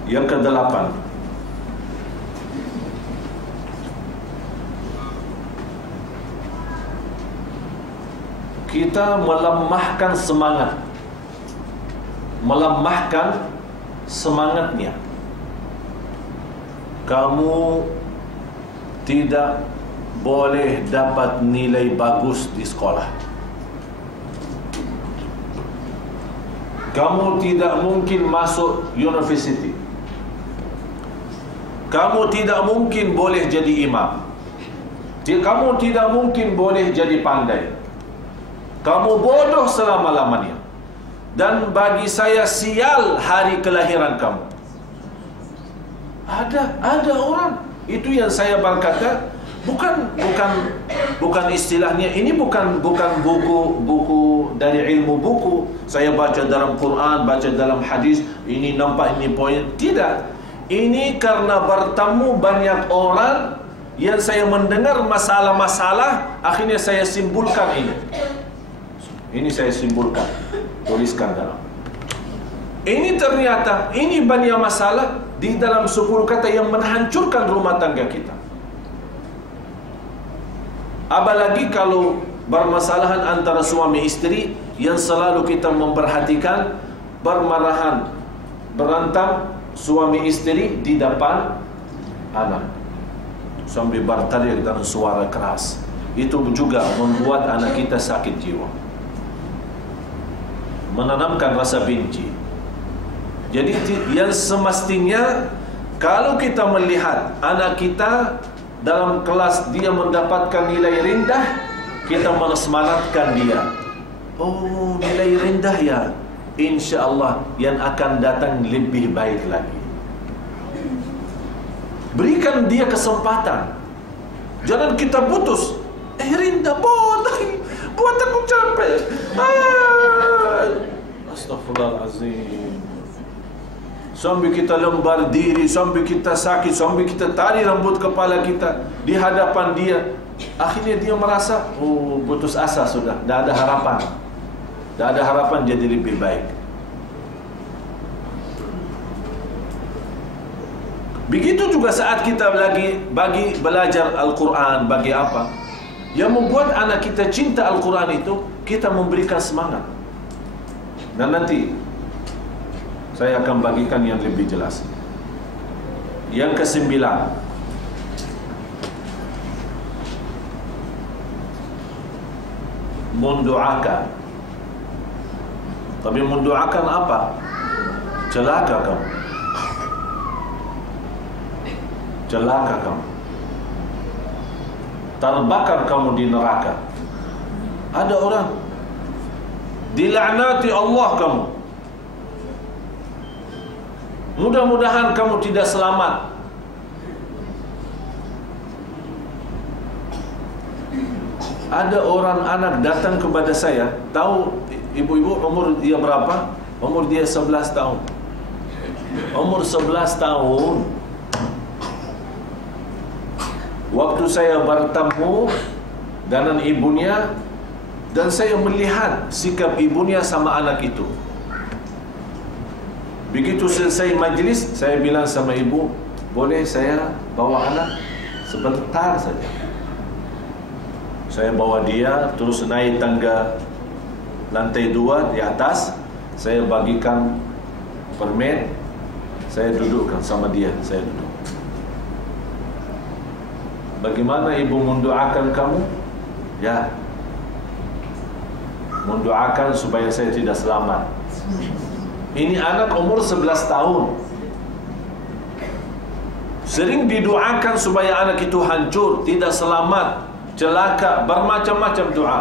Yang ke-8, kita melemahkan semangat, melemahkan semangatnya. Kamu tidak boleh dapat nilai bagus di sekolah. Kamu tidak mungkin masuk university. Kamu tidak mungkin boleh jadi imam. Kamu tidak mungkin boleh jadi pandai. Kamu bodoh selama-lamanya. Dan bagi saya sial hari kelahiran kamu. Ada orang. Itu yang saya berkata, bukan istilahnya, ini bukan buku dari ilmu buku. Saya baca dalam Quran, baca dalam hadis, ini nampak ini poin. Tidak. Ini karena bertemu banyak orang yang saya mendengar masalah-masalah, akhirnya saya simpulkan ini. Ini saya simpulkan, tuliskan dalam. Ini ternyata ini banyak masalah di dalam 10 kata yang menghancurkan rumah tangga kita. Apalagi kalau bermasalahan antara suami istri yang selalu kita memperhatikan bermarahan, berantem suami istri di depan anak sambil berteriak dengan suara keras. Itu juga membuat anak kita sakit jiwa, menanamkan rasa benci. Jadi yang semestinya kalau kita melihat anak kita dalam kelas dia mendapatkan nilai rendah, kita menesemangatkan dia. Oh, nilai rendah ya, insya Allah yang akan datang lebih baik lagi. Berikan dia kesempatan. Jangan kita putus. Rendah, buat aku capek. Astaghfirullahaladzim. Sampai kita lembar diri, sampai kita sakit, sampai kita tarik rambut kepala kita di hadapan dia. Akhirnya dia merasa, oh, putus asa sudah, tidak ada harapan. Tidak ada harapan jadi lebih baik. Begitu juga saat kita lagi bagi belajar Al-Quran, bagi apa? Yang membuat anak kita cinta Al-Quran itu, kita memberikan semangat. Dan nanti saya akan bagikan yang lebih jelas. Yang ke-9, mendoakan. Tapi mendoakan apa? Celaka kamu. Celaka kamu. Terbakar kamu di neraka. Ada orang dilaknati Allah kamu. Mudah-mudahan kamu tidak selamat. Ada orang anak datang kepada saya, tahu ibu-ibu umur dia berapa? Umur dia 11 tahun. Umur 11 tahun. Waktu saya bertemu dengan ibunya dan saya melihat sikap ibunya sama anak itu. Begitu selesai majlis, saya bilang sama ibu, boleh saya bawa anak sebentar saja. Saya bawa dia, terus naik tangga lantai 2 di atas. Saya bagikan permen, saya dudukkan sama dia, saya duduk. Bagaimana ibu mendoakan kamu? Ya, mendoakan supaya saya tidak selamat. Ini anak umur 11 tahun. Sering didoakan supaya anak itu hancur, tidak selamat, celaka, bermacam-macam doa.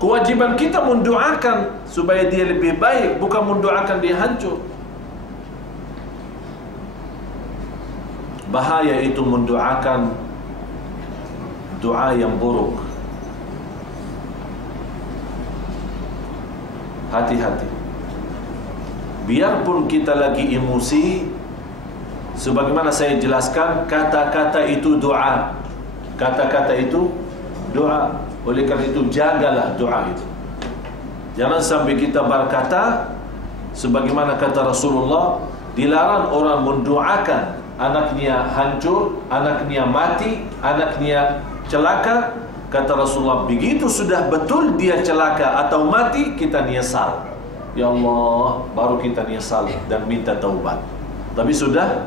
Kewajiban kita mendoakan supaya dia lebih baik, bukan mendoakan dia hancur. Bahaya itu mendoakan doa yang buruk. Hati-hati. Biarpun kita lagi emosi, sebagaimana saya jelaskan, kata-kata itu doa. Kata-kata itu doa. Oleh karena itu jagalah doa itu. Jangan sampai kita berkata sebagaimana kata Rasulullah, dilarang orang mendoakan anaknya hancur, anaknya mati, anaknya celaka. Kata Rasulullah, begitu sudah betul dia celaka atau mati, kita nyesal. Ya Allah, baru kita nyesal dan minta taubat. Tapi sudah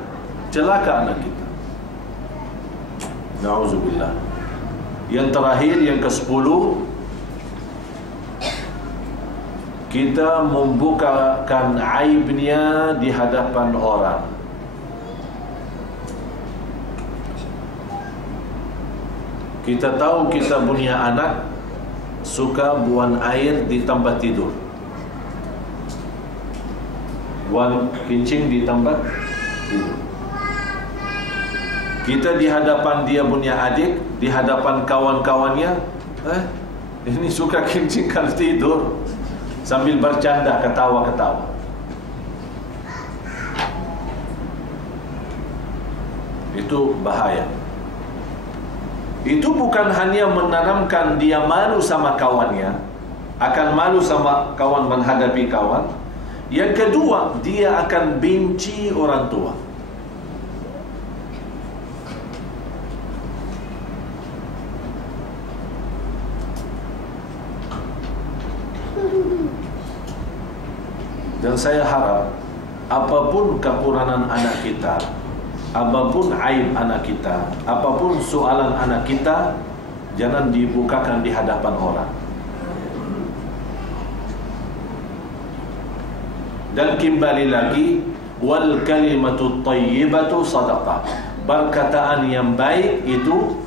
celaka anak kita. Na'udzubillah. Yang terakhir, yang ke-10, kita membukakan aibnya di hadapan orang. Kita tahu kita punya anak suka buang air di tempat tidur, buang kencing di tempat tidur. Kita di hadapan dia punya adik, di hadapan kawan-kawannya, ini suka kencing kalau tidur, sambil bercanda, ketawa-ketawa. Itu bahaya. Itu bukan hanya menanamkan dia malu sama kawannya, akan malu sama kawan menghadapi kawan. Yang kedua, dia akan benci orang tua. Dan saya harap apapun kekurangan anak kita, apapun aib anak kita, apapun soalan anak kita, jangan dibukakan di hadapan orang. Dan kembali lagi, wal kalimatu thayyibatu sadaqah. Perkataan yang baik itu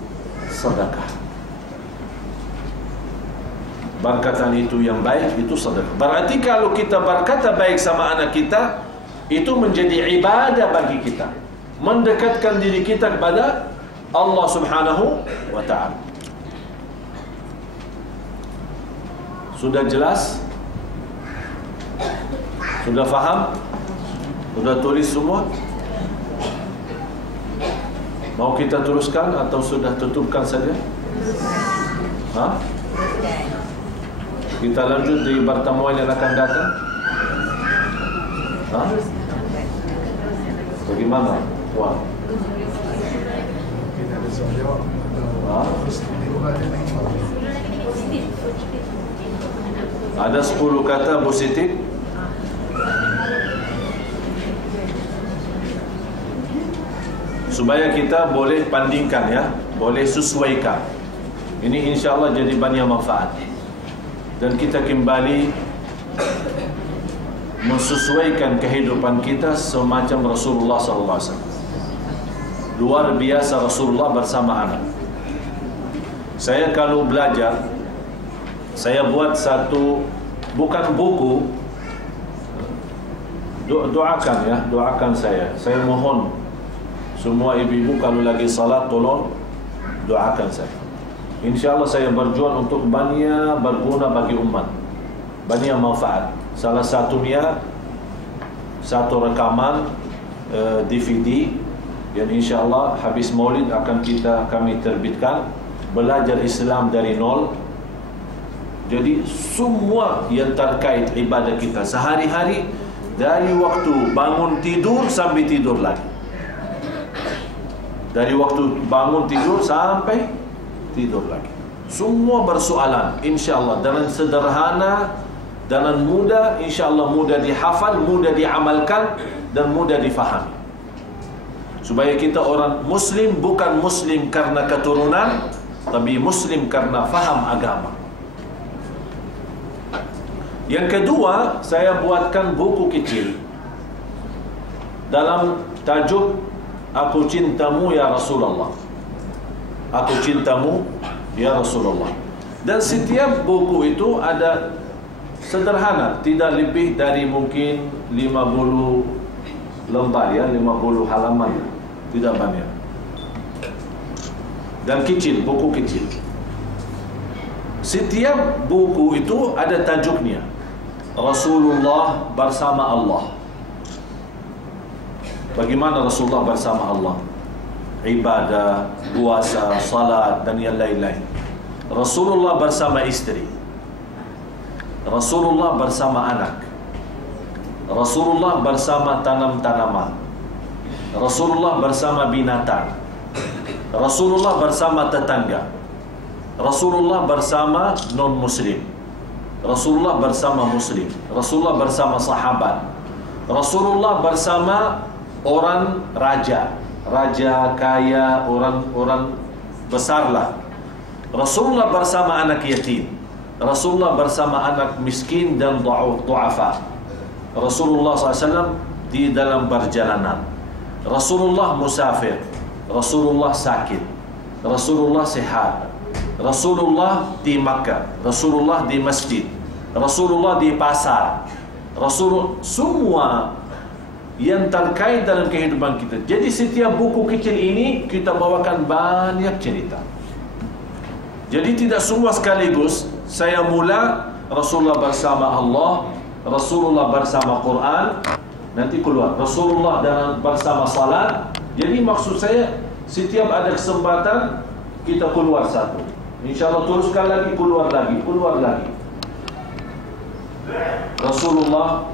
sedekah. Perkataan itu yang baik itu sedekah. Berarti kalau kita berkata baik sama anak kita, itu menjadi ibadah bagi kita, mendekatkan diri kita kepada Allah Subhanahu wa ta'ala. Sudah jelas? Sudah faham? Sudah tulis semua? Mau kita teruskan atau sudah tutupkan saja? Kita lanjut di pertemuan yang akan datang? Bagaimana? Wah. Ada 10 kata positif. Supaya kita boleh bandingkan, ya, boleh sesuaikan. Ini insya-Allah jadi banyak manfaat. Dan kita kembali menyesuaikan kehidupan kita semacam Rasulullah SAW. Luar biasa Rasulullah bersama anak. Saya kalau belajar, saya buat satu, bukan buku, doakan ya, doakan saya. Saya mohon semua ibu-ibu kalau lagi salat tolong doakan saya. InsyaAllah saya berjuang untuk banyak berguna bagi umat, banyak manfaat. Salah satunya satu rekaman DVD yang insyaAllah habis maulid akan kami terbitkan, belajar Islam dari nol. Jadi semua yang terkait ibadah kita sehari-hari, dari waktu bangun tidur sampai tidur lagi, dari waktu bangun tidur sampai tidur lagi, semua bersoalan insyaAllah dengan sederhana, dengan mudah, insyaAllah mudah dihafal, mudah diamalkan, dan mudah difahami. Supaya kita orang Muslim bukan Muslim karena keturunan, tapi Muslim karena faham agama. Yang kedua, saya buatkan buku kecil dalam tajuk Aku Cintamu Ya Rasulullah. Aku Cintamu Ya Rasulullah. Dan setiap buku itu ada sederhana, tidak lebih dari mungkin 50 lembar, ya, 50 halaman, tidak banyak. Dan kecil, buku kecil. Setiap buku itu ada tajuknya. Rasulullah bersama Allah. Bagaimana Rasulullah bersama Allah? Ibadah, puasa, salat, dan yang lain-lain. Rasulullah bersama istri, Rasulullah bersama anak, Rasulullah bersama tanam-tanaman, Rasulullah bersama binatang, Rasulullah bersama tetangga, Rasulullah bersama non-muslim, Rasulullah bersama muslim, Rasulullah bersama sahabat, Rasulullah bersama orang raja, raja kaya, orang besarlah, Rasulullah bersama anak yatim, Rasulullah bersama anak miskin dan du'afa, Rasulullah SAW di dalam perjalanan, Rasulullah musafir, Rasulullah sakit, Rasulullah sehat, Rasulullah di Makkah, Rasulullah di masjid, Rasulullah di pasar, Rasulullah, semua yang terkait dalam kehidupan kita. Jadi setiap buku kecil ini kita bawakan banyak cerita. Jadi tidak semua sekaligus. Saya mula Rasulullah bersama Allah, Rasulullah bersama Quran, nanti keluar Rasulullah dan bersama salat. Jadi maksud saya setiap ada kesempatan kita keluar satu. InsyaAllah teruskan lagi, keluar lagi, keluar lagi. Rasulullah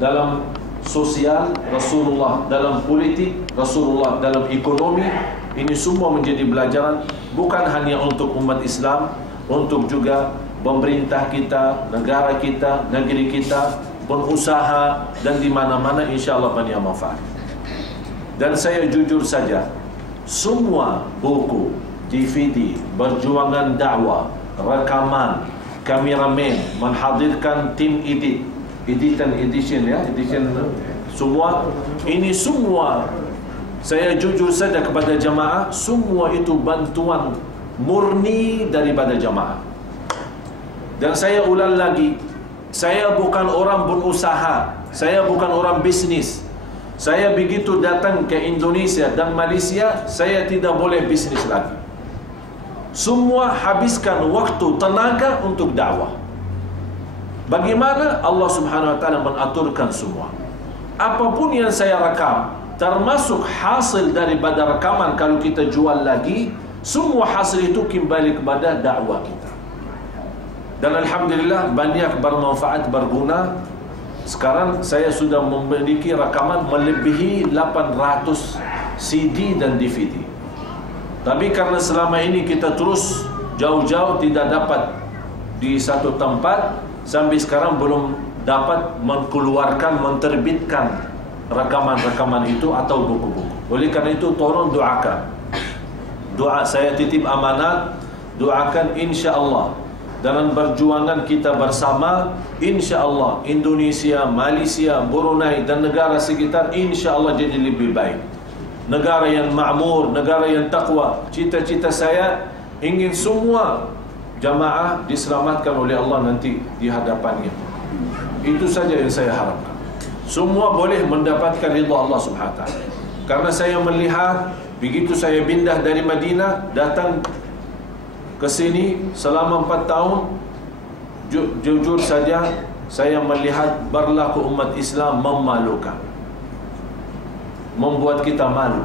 dalam sosial, Rasulullah dalam politik, Rasulullah dalam ekonomi. Ini semua menjadi pelajaran bukan hanya untuk umat Islam, untuk juga pemerintah kita, negara kita, negeri kita, pengusaha, dan di mana-mana insyaAllah banyak manfaat. Dan saya jujur saja, semua buku, DVD, perjuangan dakwah, rekaman, kameramen, menghadirkan tim edition ya, edition semua ini semua, saya jujur saja kepada jamaah, semua itu bantuan murni daripada jamaah. Dan saya ulang lagi, saya bukan orang berusaha, saya bukan orang bisnis. Saya begitu datang ke Indonesia dan Malaysia, saya tidak boleh bisnis lagi. Semua habiskan waktu, tenaga untuk dakwah. Bagaimana Allah Subhanahu Wa Taala mengaturkan semua. Apapun yang saya rekam, termasuk hasil daripada rekaman kalau kita jual lagi, semua hasil itu kembali kepada dakwah kita. Dan Alhamdulillah banyak bermanfaat, berguna. Sekarang saya sudah memiliki rekaman melebihi 800 CD dan DVD. Tapi karena selama ini kita terus jauh-jauh tidak dapat di satu tempat, sampai sekarang belum dapat mengeluarkan, menerbitkan rekaman-rekaman itu atau buku-buku. Oleh karena itu tolong doakan. Doa saya titip amanat, doakan insya-Allah dalam perjuangan kita bersama, insya-Allah Indonesia, Malaysia, Brunei dan negara sekitar insya-Allah jadi lebih baik. Negara yang makmur, negara yang takwa. Cita-cita saya ingin semua jamaah diselamatkan oleh Allah nanti di hadapannya. Itu saja yang saya harapkan. Semua boleh mendapatkan ridha Allah Subhanahu Wa Taala. Karena saya melihat begitu saya pindah dari Madinah datang ke sini selama 4 tahun, jujur saja saya melihat berlaku umat Islam memalukan, membuat kita malu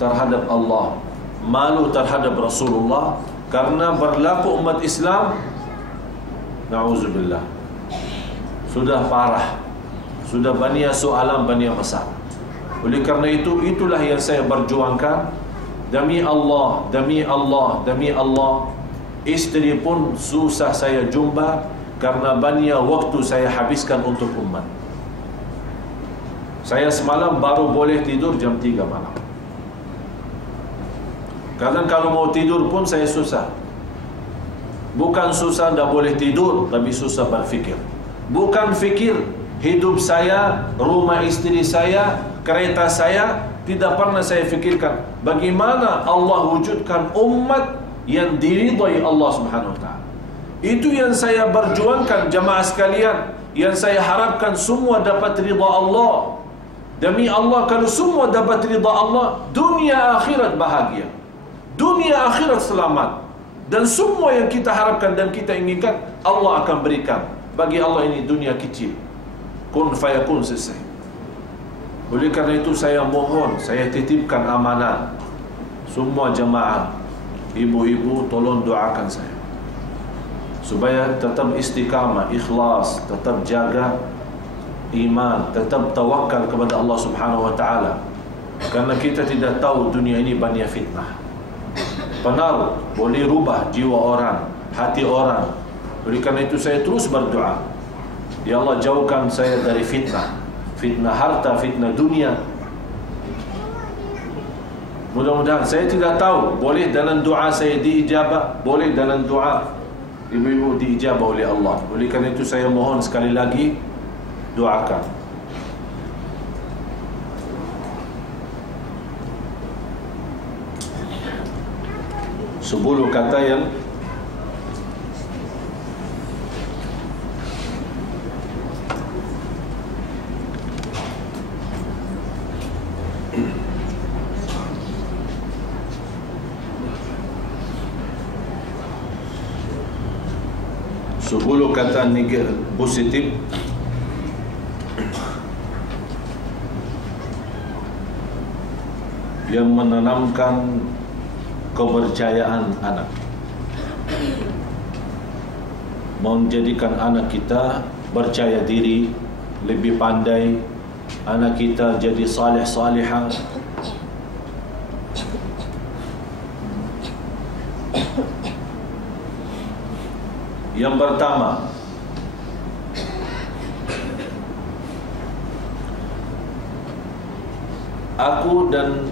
terhadap Allah, malu terhadap Rasulullah. Karena berlaku umat Islam, na'udzubillah, sudah parah, sudah banyak soalan, banyak masalah. Oleh karena itu, itulah yang saya berjuangkan. Demi Allah, demi Allah, demi Allah. Istri pun susah saya jumpa karena banyak waktu saya habiskan untuk umat. Saya semalam baru boleh tidur jam 3 malam. Kadang kalau mau tidur pun saya susah. Bukan susah tidak boleh tidur, tapi susah berfikir. Bukan fikir hidup saya, rumah istri saya, kereta saya, tidak pernah saya fikirkan bagaimana Allah wujudkan umat yang diridhai Allah Subhanahu Wa Taala. Itu yang saya berjuangkan jamaah sekalian, yang saya harapkan semua dapat ridha Allah. Demi Allah, kalau semua dapat ridha Allah, dunia akhirat bahagia, dunia akhirat selamat. Dan semua yang kita harapkan dan kita inginkan Allah akan berikan. Bagi Allah ini dunia kecil, kun fayakun, selesai. Oleh karena itu saya mohon, saya titipkan amanat semua jemaah, ibu-ibu tolong doakan saya supaya tetap istiqamah, ikhlas, tetap jaga iman, tetap tawakal kepada Allah Subhanahu Wa Taala. Karena kita tidak tahu dunia ini banyak fitnah. Pengaruh boleh rubah jiwa orang, hati orang. Oleh karena itu saya terus berdoa, ya Allah jauhkan saya dari fitnah, fitnah harta, fitnah dunia. Mudah-mudahan, saya tidak tahu, boleh dalam doa saya diijabah, boleh dalam doa ibu-ibu diijabah oleh Allah. Oleh karena itu saya mohon sekali lagi doakan. Sepuluh kata yang 10 kata positif yang menanamkan kepercayaan anak, menjadikan anak kita percaya diri, lebih pandai, anak kita jadi salih salihah. Yang pertama, aku dan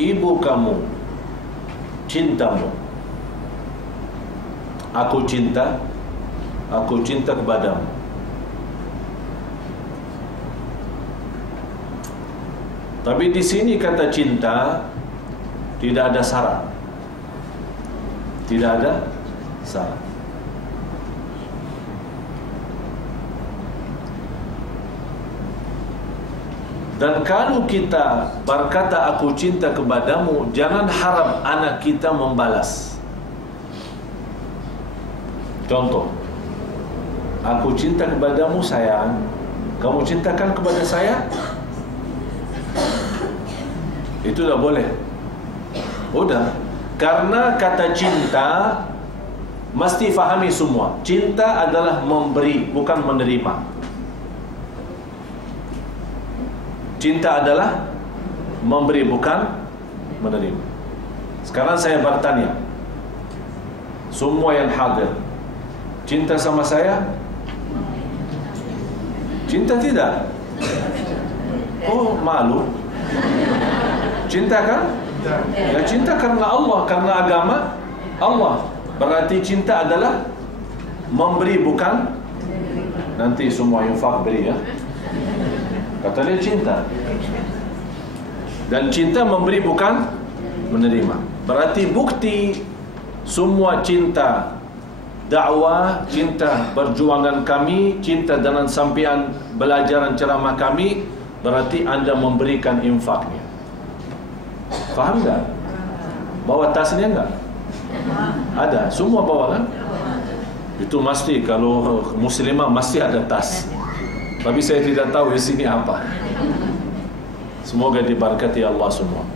ibu kamu cintamu. Aku cinta kepadamu. Tapi di sini kata cinta tidak ada syarat. Tidak ada syarat. Dan kalau kita berkata aku cinta kepadamu, jangan harap anak kita membalas. Contoh, aku cinta kepadamu sayang, kamu cintakan kepada saya? Itu dah boleh. Udah. Karena kata cinta mesti fahami semua. Cinta adalah memberi, bukan menerima. Cinta adalah memberi, bukan menerima. Sekarang saya bertanya, semua yang hadir, cinta sama saya? Cinta tidak? Oh, malu. Cinta kan? Ya, cinta karena Allah, karena agama Allah. Berarti cinta adalah memberi, bukan? Nanti semua infak beri ya. Kata dia cinta. Dan cinta memberi, bukan menerima. Berarti bukti semua cinta dakwah, cinta perjuangan kami, cinta dengan sampian belajaran ceramah kami, berarti anda memberikan infaknya. Faham tak? Bawa tasnya enggak? Ada, semua bawa kan? Itu mesti, kalau muslimah mesti ada tas. Tapi saya tidak tahu di sini apa. Semoga diberkati Allah semua.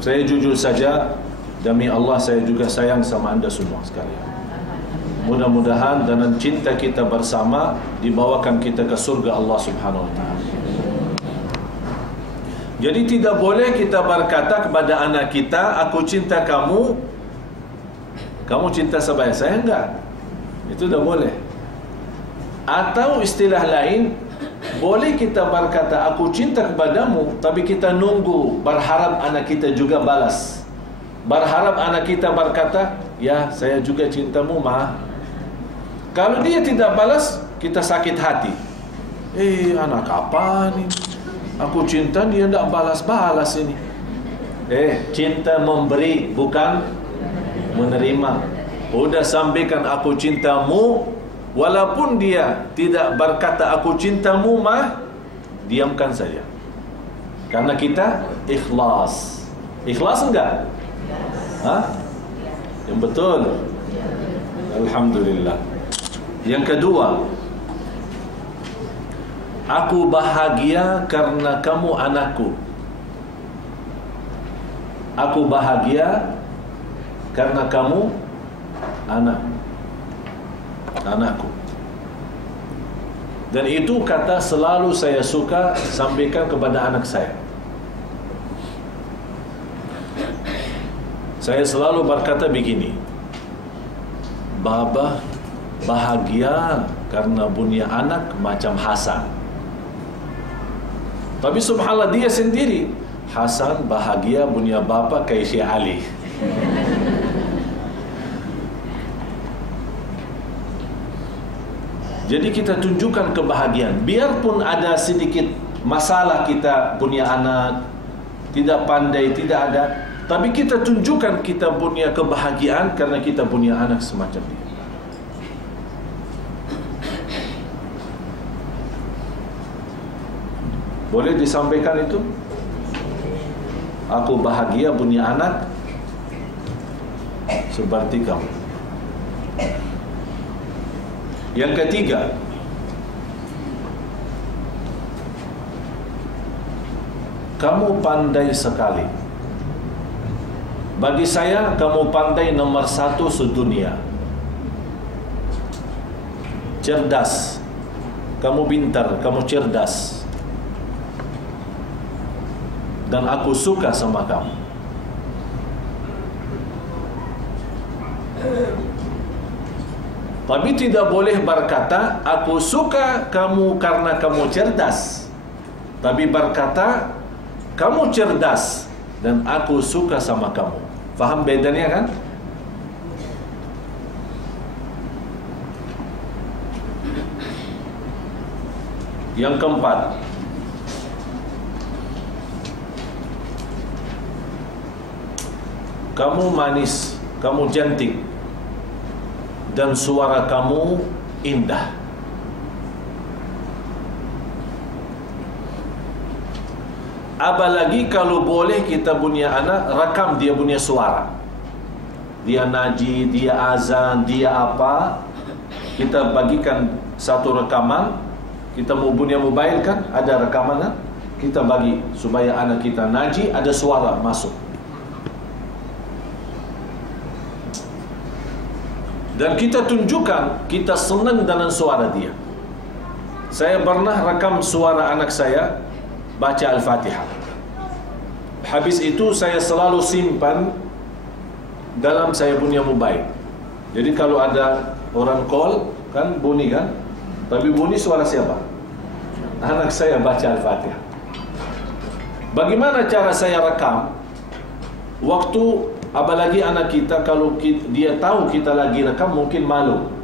Saya jujur saja, demi Allah saya juga sayang sama anda semua sekalian. Mudah-mudahan dengan cinta kita bersama dibawakan kita ke surga Allah Subhanahu wa taala. Jadi tidak boleh kita berkata kepada anak kita, aku cinta kamu, kamu cinta saya enggak. Itu tidak boleh. Atau istilah lain, boleh kita berkata aku cinta kepadamu, tapi kita nunggu, berharap anak kita juga balas. Berharap anak kita berkata, ya saya juga cintamu ma. Kalau dia tidak balas, kita sakit hati. Anak apa nih? Aku cinta dia tidak balas-balas ini. Cinta memberi, bukan menerima. Udah sampaikan aku cintamu, walaupun dia tidak berkata aku cintamu mah, diamkan saja. Karena kita ikhlas. Ikhlas enggak? Hah? Yang betul. Alhamdulillah. Yang kedua, aku bahagia karena kamu anakku. Aku bahagia karena kamu anakku. Dan itu kata selalu saya suka sampaikan kepada anak saya. Saya selalu berkata begini, Baba bahagia karena punya anak macam Hasan. Tapi subhanallah dia sendiri, Hasan bahagia punya bapa kayak Syekh Ali. Jadi kita tunjukkan kebahagiaan. Biarpun ada sedikit masalah kita punya anak, tidak pandai, tidak ada, tapi kita tunjukkan kita punya kebahagiaan karena kita punya anak semacam dia. Boleh disampaikan itu? Aku bahagia punya anak seperti kamu. Yang ketiga, kamu pandai sekali. Bagi saya, kamu pandai nomor 1 sedunia. Cerdas. Kamu pintar, kamu cerdas. Dan aku suka sama kamu. Tapi tidak boleh berkata, aku suka kamu karena kamu cerdas. Tapi berkata, kamu cerdas dan aku suka sama kamu. Faham bedanya kan? Yang keempat, kamu manis, kamu cantik, dan suara kamu indah. Apalagi kalau boleh kita punya anak, rakam dia punya suara. Dia naji, dia azan, dia apa, kita bagikan satu rekaman. Kita mau punya mobile kan, ada rekaman kan? Kita bagi supaya anak kita naji, ada suara masuk. Dan kita tunjukkan kita senang dengan suara dia. Saya pernah rekam suara anak saya baca Al-Fatihah. Habis itu saya selalu simpan dalam saya punya mobile. Jadi kalau ada orang call kan bunyi kan, tapi bunyi suara siapa? Anak saya baca Al-Fatihah. Bagaimana cara saya rekam? Waktu apalagi anak kita, kalau dia tahu kita lagi rekam mungkin malu.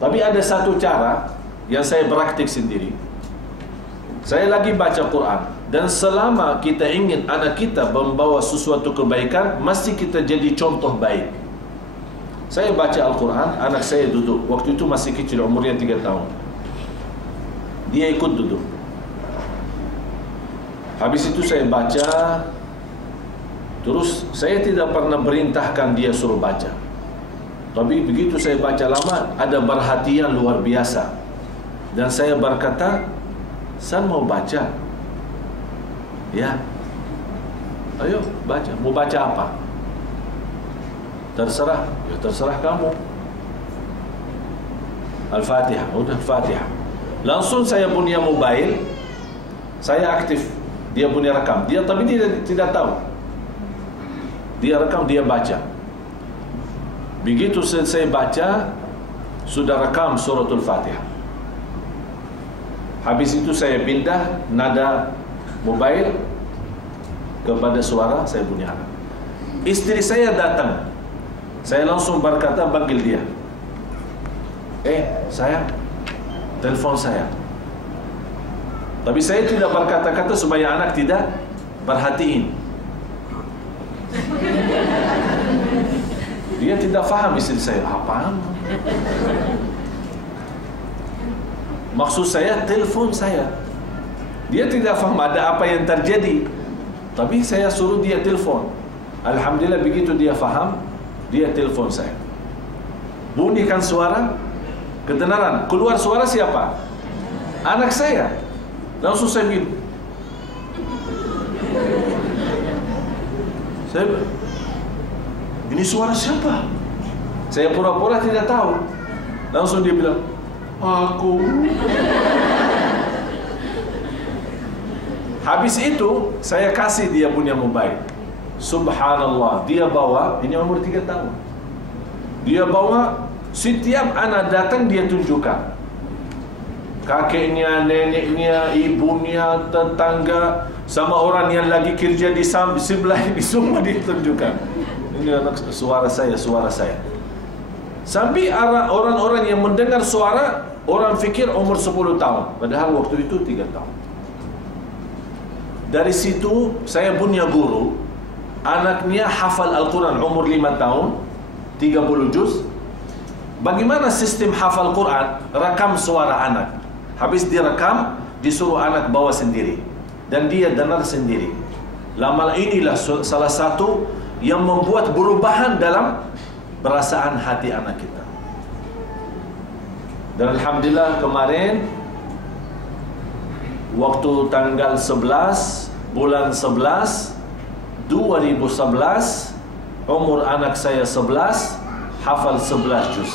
Tapi ada satu cara yang saya praktik sendiri. Saya lagi baca Quran, dan selama kita ingin anak kita membawa sesuatu kebaikan, mesti kita jadi contoh baik. Saya baca Al-Quran, anak saya duduk. Waktu itu masih kecil, umurnya 3 tahun. Dia ikut duduk. Habis itu saya baca. Terus saya tidak pernah perintahkan dia suruh baca. Tapi begitu saya baca lama, ada perhatian luar biasa. Dan saya berkata, saya mau baca. Ya, ayo baca. Mau baca apa? Terserah. Ya terserah kamu. Al-Fatihah. Udah Al-Fatihah. Langsung saya punya mobile, saya aktif. Dia punya rekam. Dia tapi dia tidak tahu. Dia rekam, dia baca. Begitu selesai baca, sudah rekam suratul Fatihah. Habis itu saya pindah nada mobile kepada suara saya punya anak. Istri saya datang. Saya langsung berkata, panggil dia. Sayang, telepon saya. Tapi saya tidak berkata-kata supaya anak tidak perhatiin. Dia tidak faham istri saya. Apaan? Maksud saya, telepon saya. Dia tidak faham ada apa yang terjadi. Tapi saya suruh dia telepon. Alhamdulillah begitu dia faham, dia telepon saya. Bunyikan suara, ketenaran. Keluar suara siapa? Anak saya. Langsung saya bilang, ini suara siapa? Saya pura-pura tidak tahu. Langsung dia bilang, aku. Habis itu saya kasih dia punya mobile. Subhanallah, dia bawa, ini umur 3 tahun. Dia bawa, setiap anak datang dia tunjukkan. Kakeknya, neneknya, ibunya, tetangga, sama orang yang lagi kerja di sebelah ini, semua ditunjukkan. Ini anak suara saya, suara saya. Sampai orang-orang yang mendengar suara, orang fikir umur 10 tahun. Padahal waktu itu 3 tahun. Dari situ saya punya guru, anaknya hafal Al-Quran umur 5 tahun, 30 juz. Bagaimana sistem hafal Quran? Rekam suara anak. Habis direkam, disuruh anak bawa sendiri. Dan dia dengar sendiri. Lama inilah salah satu yang membuat perubahan dalam perasaan hati anak kita. Dan Alhamdulillah kemarin waktu tanggal 11 bulan 11 2011, umur anak saya 11, hafal 11 juz.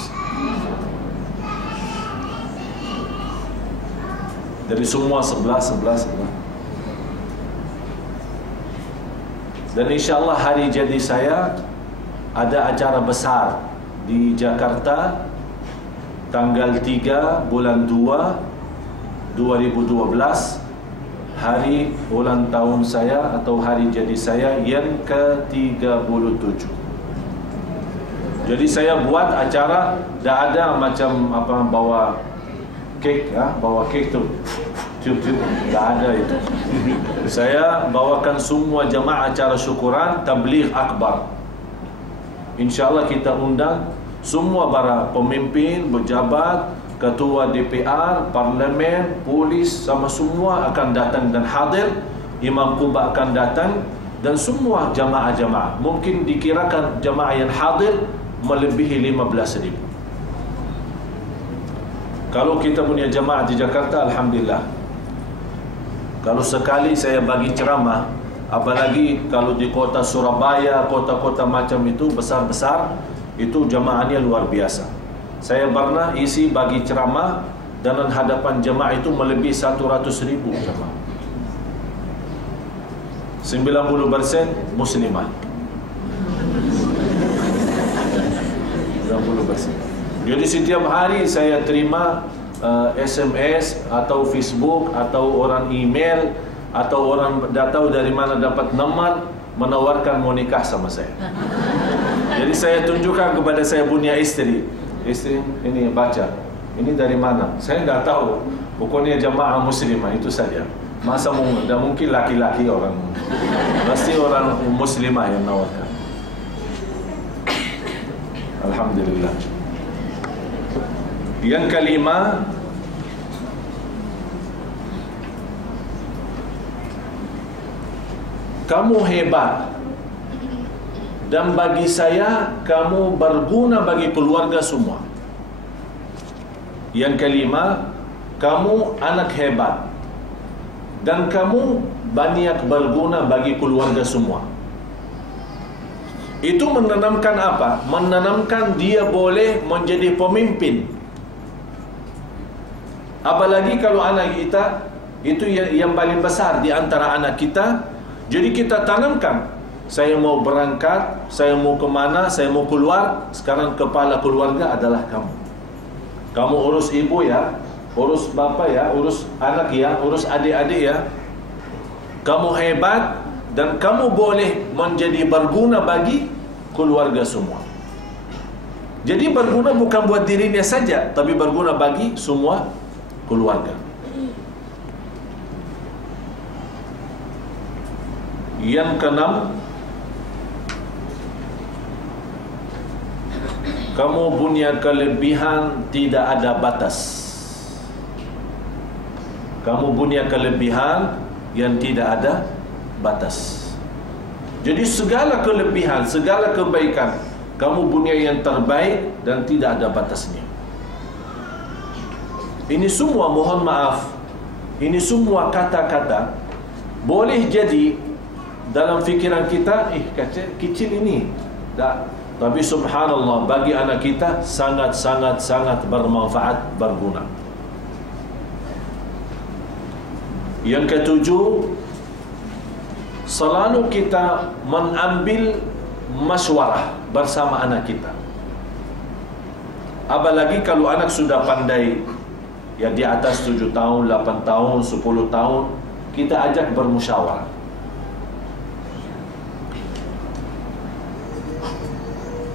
Dari semua 11. Dan insyaAllah hari jadi saya ada acara besar di Jakarta tanggal 3 bulan 2 2012, hari ulang tahun saya atau hari jadi saya yang ke-37. Jadi saya buat acara, dah ada macam apa, bawa kek, bawa kek tu cium-cium, dah ada itu. Saya bawakan semua jemaah acara syukuran tabligh akbar. InsyaAllah kita undang semua para pemimpin, pejabat, ketua DPR, parlimen, polis, sama semua akan datang dan hadir. Imam Quba akan datang dan semua jamaah-jamaah. Mungkin dikirakan jamaah yang hadir melebihi 15,000. Kalau kita punya jamaah di Jakarta, Alhamdulillah. Kalau sekali saya bagi ceramah, apalagi kalau di kota Surabaya, kota-kota macam itu besar-besar, itu jamaahnya luar biasa. Saya pernah isi bagi ceramah dan hadapan jemaah itu melebihi 100,000 jemaah. 90% muslimah. 90%. Jadi setiap hari saya terima SMS atau Facebook atau orang email atau orang dah tahu dari mana dapat nomor menawarkan mau nikah sama saya. Jadi saya tunjukkan kepada saya punya istri, ini baca, ini dari mana? Saya tidak tahu. Pokoknya jamaah muslimah itu saja. Masa tidak mungkin laki-laki orang, pasti orang muslimah yang nawarkan. Alhamdulillah. Yang kelima, kamu hebat. Dan bagi saya, kamu berguna bagi keluarga semua. Yang kelima, kamu anak hebat. Dan kamu banyak berguna bagi keluarga semua. Itu menanamkan apa? Menanamkan dia boleh menjadi pemimpin. Apalagi kalau anak kita, itu yang paling besar di antara anak kita. Jadi kita tanamkan, saya mau berangkat, saya mau kemana, saya mau keluar. Sekarang kepala keluarga adalah kamu. Kamu urus ibu ya, urus bapak ya, urus anak ya, urus adik-adik ya. Kamu hebat dan kamu boleh menjadi berguna bagi keluarga semua. Jadi berguna bukan buat dirinya saja, tapi berguna bagi semua keluarga. Yang keenam, kamu punya kelebihan tidak ada batas. Kamu punya kelebihan yang tidak ada batas. Jadi segala kelebihan, segala kebaikan, kamu punya yang terbaik dan tidak ada batasnya. Ini semua, mohon maaf, ini semua kata-kata boleh jadi dalam fikiran kita, kecil ini. Tapi subhanallah, bagi anak kita sangat bermanfaat, berguna. Yang ketujuh, selalu kita mengambil masywarah bersama anak kita. Apalagi kalau anak sudah pandai, ya di atas 7 tahun, 8 tahun, 10 tahun, kita ajak bermusyawarah.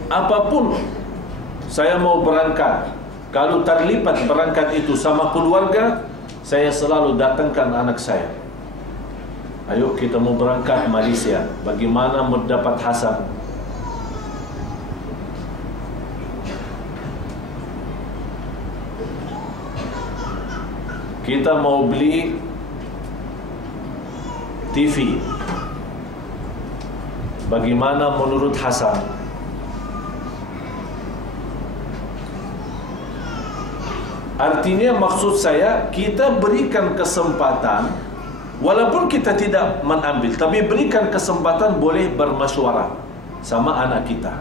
Apapun saya mau berangkat, kalau terlibat berangkat itu sama keluarga, saya selalu datangkan anak saya. Ayo kita mau berangkat Malaysia, bagaimana mendapat Hasan? Kita mau beli TV, bagaimana menurut Hasan? Artinya maksud saya, kita berikan kesempatan, walaupun kita tidak mengambil, tapi berikan kesempatan boleh bermasyarah sama anak kita.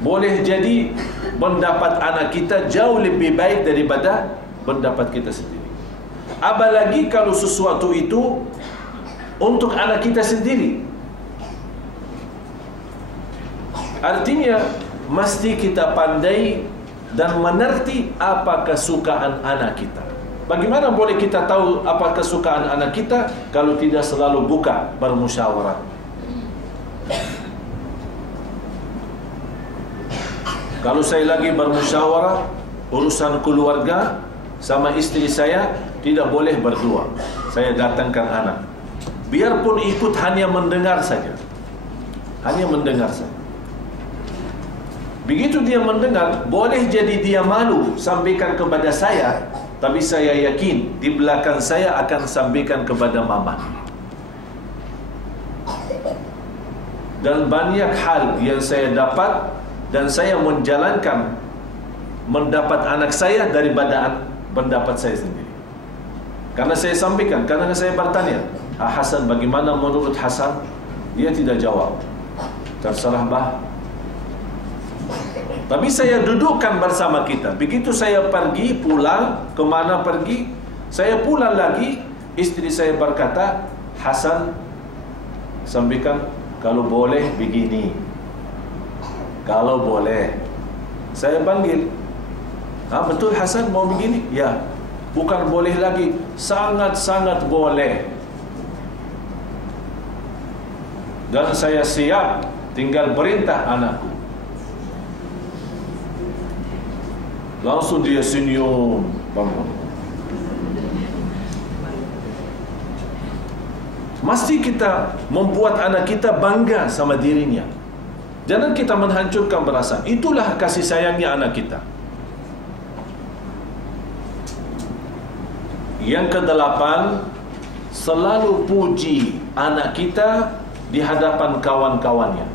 Boleh jadi pendapat anak kita jauh lebih baik daripada pendapat kita sendiri. Apalagi kalau sesuatu itu untuk anak kita sendiri. Artinya mesti kita pandai dan mengerti apa kesukaan anak kita. Bagaimana boleh kita tahu apa kesukaan anak kita kalau tidak selalu buka bermusyawarah? Kalau saya lagi bermusyawarah urusan keluarga sama istri saya, tidak boleh berdua. Saya datangkan anak. Biarpun ikut hanya mendengar saja. Hanya mendengar saja. Begitu dia mendengar, boleh jadi dia malu sampaikan kepada saya, tapi saya yakin di belakang saya akan sampaikan kepada mama. Dan banyak hal yang saya dapat dan saya menjalankan mendapat anak saya daripada pendapat saya sendiri. Karena saya sampaikan, karena saya bertanya, Hasan bagaimana menurut Hasan? Dia tidak jawab. Terserah bah. Tapi saya dudukkan bersama kita. Begitu saya pergi, pulang, kemana pergi, saya pulang lagi, istri saya berkata, Hasan sampaikan kalau boleh begini. Kalau boleh. Saya panggil, betul Hasan mau begini? Ya. Bukan boleh lagi, sangat-sangat boleh. Dan saya siap, tinggal perintah anakku. Langsung dia senyum, bangun. Mesti kita membuat anak kita bangga sama dirinya. Jangan kita menghancurkan perasaan. Itulah kasih sayangnya anak kita. Yang kedelapan, selalu puji anak kita di hadapan kawan-kawannya.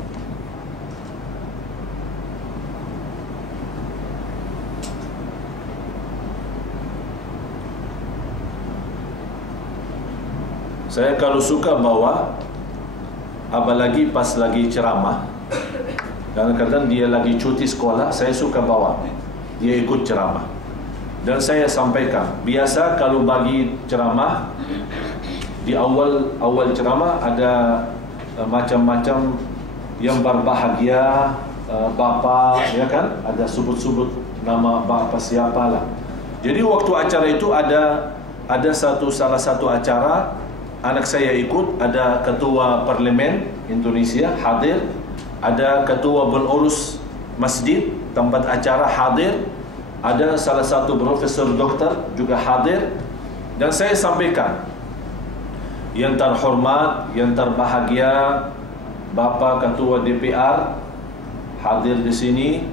Saya kalau suka bawa, apalagi pas lagi ceramah, kadang-kadang dia lagi cuti sekolah, saya suka bawa, dia ikut ceramah. Dan saya sampaikan, biasa kalau bagi ceramah, di awal ceramah ada macam-macam yang berbahagia, bapa, ya kan, ada sebut-sebut nama bapa siapa lah. Jadi waktu acara itu ada salah satu acara, anak saya ikut, ada ketua parlemen Indonesia hadir, ada ketua pengurus masjid tempat acara hadir, ada salah satu profesor dokter juga hadir, dan saya sampaikan, yang terhormat, yang terbahagia, Bapak Ketua DPR hadir di sini,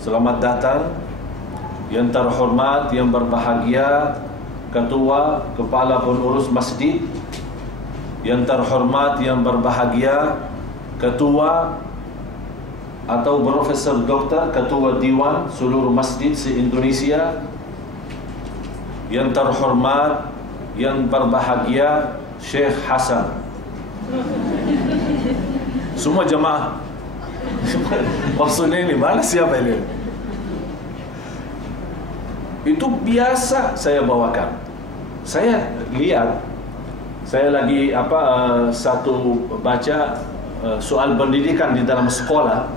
selamat datang. Yang terhormat, yang berbahagia, Ketua Kepala Pengurus Masjid, yang terhormat, yang berbahagia, Ketua atau Profesor Doktor, Ketua Diwan seluruh masjid se-Indonesia, yang terhormat, yang berbahagia, Syekh Hasan. Semua jemaah. Maksudnya ini, mana siapa ini? Itu biasa saya bawakan. Saya lihat, saya lagi satu baca soal pendidikan di dalam sekolah.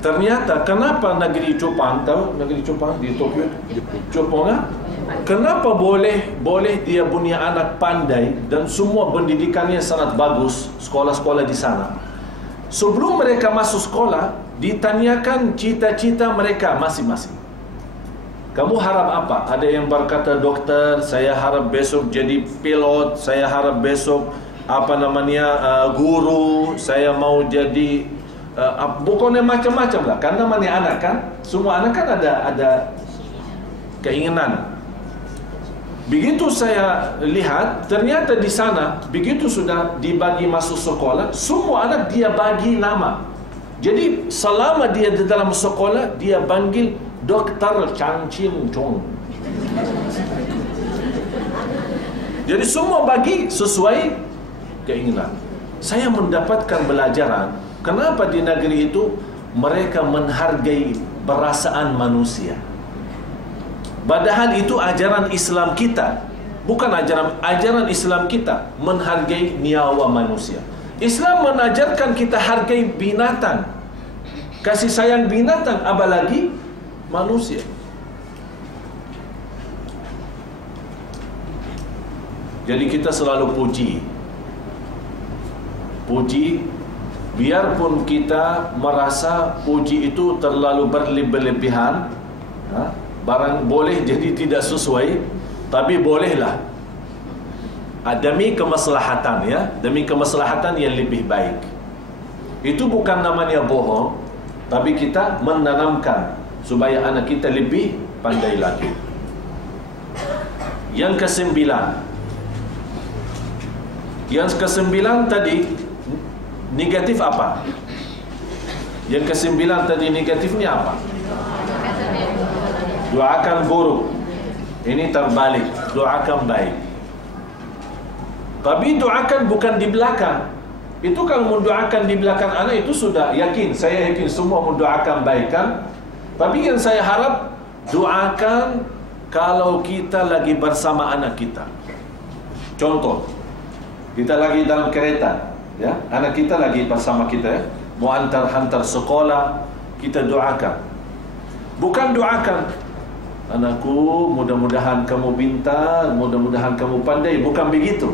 Ternyata kenapa negeri Jepang, tahu negeri Jepang di Tokyo, Jepang, kenapa boleh dia punya anak pandai dan semua pendidikannya sangat bagus, sekolah-sekolah di sana. Sebelum mereka masuk sekolah, ditanyakan cita-cita mereka masing-masing. Kamu harap apa? Ada yang berkata dokter, saya harap besok jadi pilot, saya harap besok guru, saya mau jadi pokoknya macam-macam lah. Karena mana anak kan, semua anak kan ada keinginan. Begitu saya lihat, ternyata di sana begitu sudah dibagi masuk sekolah, semua anak dia bagi nama. Jadi selama dia di dalam sekolah, dia panggil Dr. Chang Chin Chong. Jadi semua bagi sesuai keinginan. Saya mendapatkan pelajaran kenapa di negeri itu mereka menghargai perasaan manusia. Padahal itu ajaran Islam kita. Bukan ajaran Islam kita menghargai nyawa manusia. Islam mengajarkan kita hargai binatang, kasih sayang binatang, apalagi manusia. Jadi kita selalu puji, biarpun kita merasa puji itu terlalu berlebihan, barang boleh jadi tidak sesuai, tapi bolehlah demi kemaslahatan, demi kemaslahatan yang lebih baik. Itu bukan namanya bohong, tapi kita menanamkan supaya anak kita lebih pandai lagi. Yang kesembilan tadi negatif apa? Yang kesembilan tadi negatifnya apa? Doakan buruk. Ini terbalik, doakan baik. Tapi doakan bukan di belakang. Itu kalau mendoakan di belakang anak itu sudah yakin. Saya yakin semua mendoakan baik kan. Tapi yang saya harap, doakan kalau kita lagi bersama anak kita. Contoh, kita lagi dalam kereta, anak kita lagi bersama kita, mau hantar sekolah, kita doakan. Bukan doakan, anakku mudah-mudahan kamu pintar, mudah-mudahan kamu pandai. Bukan begitu.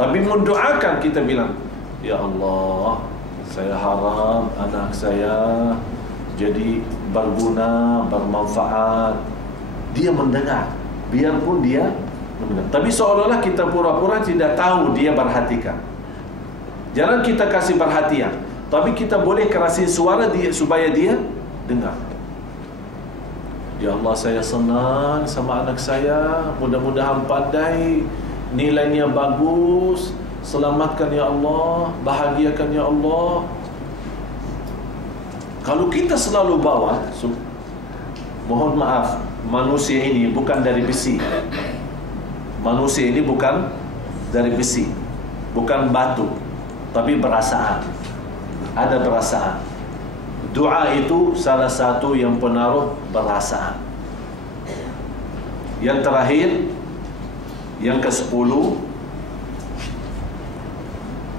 Tapi mendoakan, kita bilang, ya Allah, saya harap anak saya jadi berguna, bermanfaat. Dia mendengar, biarpun dia mendengar. Tapi seolah-olah kita pura-pura tidak tahu dia perhatikan. Jangan kita kasih perhatian, tapi kita boleh kerasin suara dia supaya dia dengar. Ya Allah, saya senang sama anak saya, mudah-mudahan pandai, nilainya bagus, selamatkan ya Allah, bahagiakan ya Allah. Kalau kita selalu bawa, mohon maaf, manusia ini bukan dari besi. Manusia ini bukan dari besi, bukan batu, tapi perasaan. Ada perasaan. Doa itu salah satu yang penaruh perasaan. Yang terakhir, yang ke-10,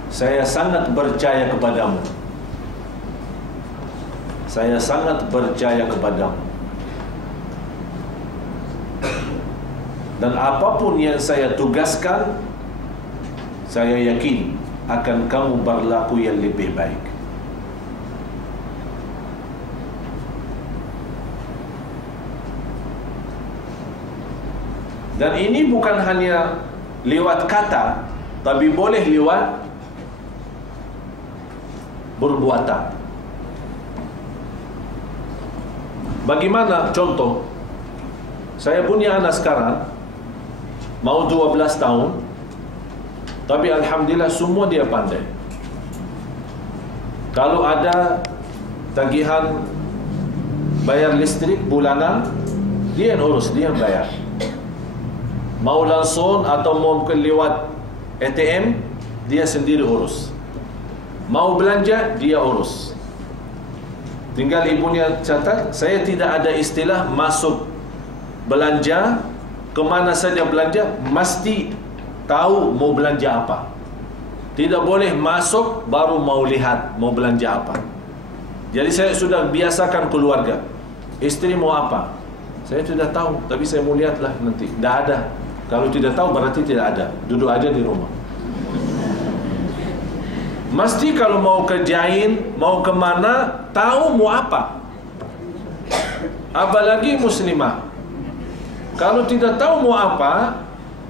saya sangat percaya kepadamu. Saya sangat percaya kepadamu. Dan apapun yang saya tugaskan, saya yakin akan kamu berlaku yang lebih baik. Dan ini bukan hanya lewat kata, tapi boleh lewat perbuatan. Bagaimana contoh? Saya punya anak sekarang, mau 12 tahun, tapi alhamdulillah semua dia pandai. Kalau ada tagihan bayar listrik bulanan, dia yang urus, dia yang bayar. Mau langsung atau mau lewat ATM, dia sendiri urus. Mau belanja, dia urus. Tinggal ibunya catat, saya tidak ada istilah masuk belanja, kemana saja belanja, mesti tahu mau belanja apa. Tidak boleh masuk baru mau lihat mau belanja apa. Jadi saya sudah biasakan keluarga, istri mau apa, saya sudah tahu, tapi saya mau lihatlah nanti. Tidak ada. Kalau tidak tahu berarti tidak ada. Duduk aja di rumah. Mesti kalau mau kerjain, mau kemana, tahu mau apa. Apalagi muslimah. Kalau tidak tahu mau apa,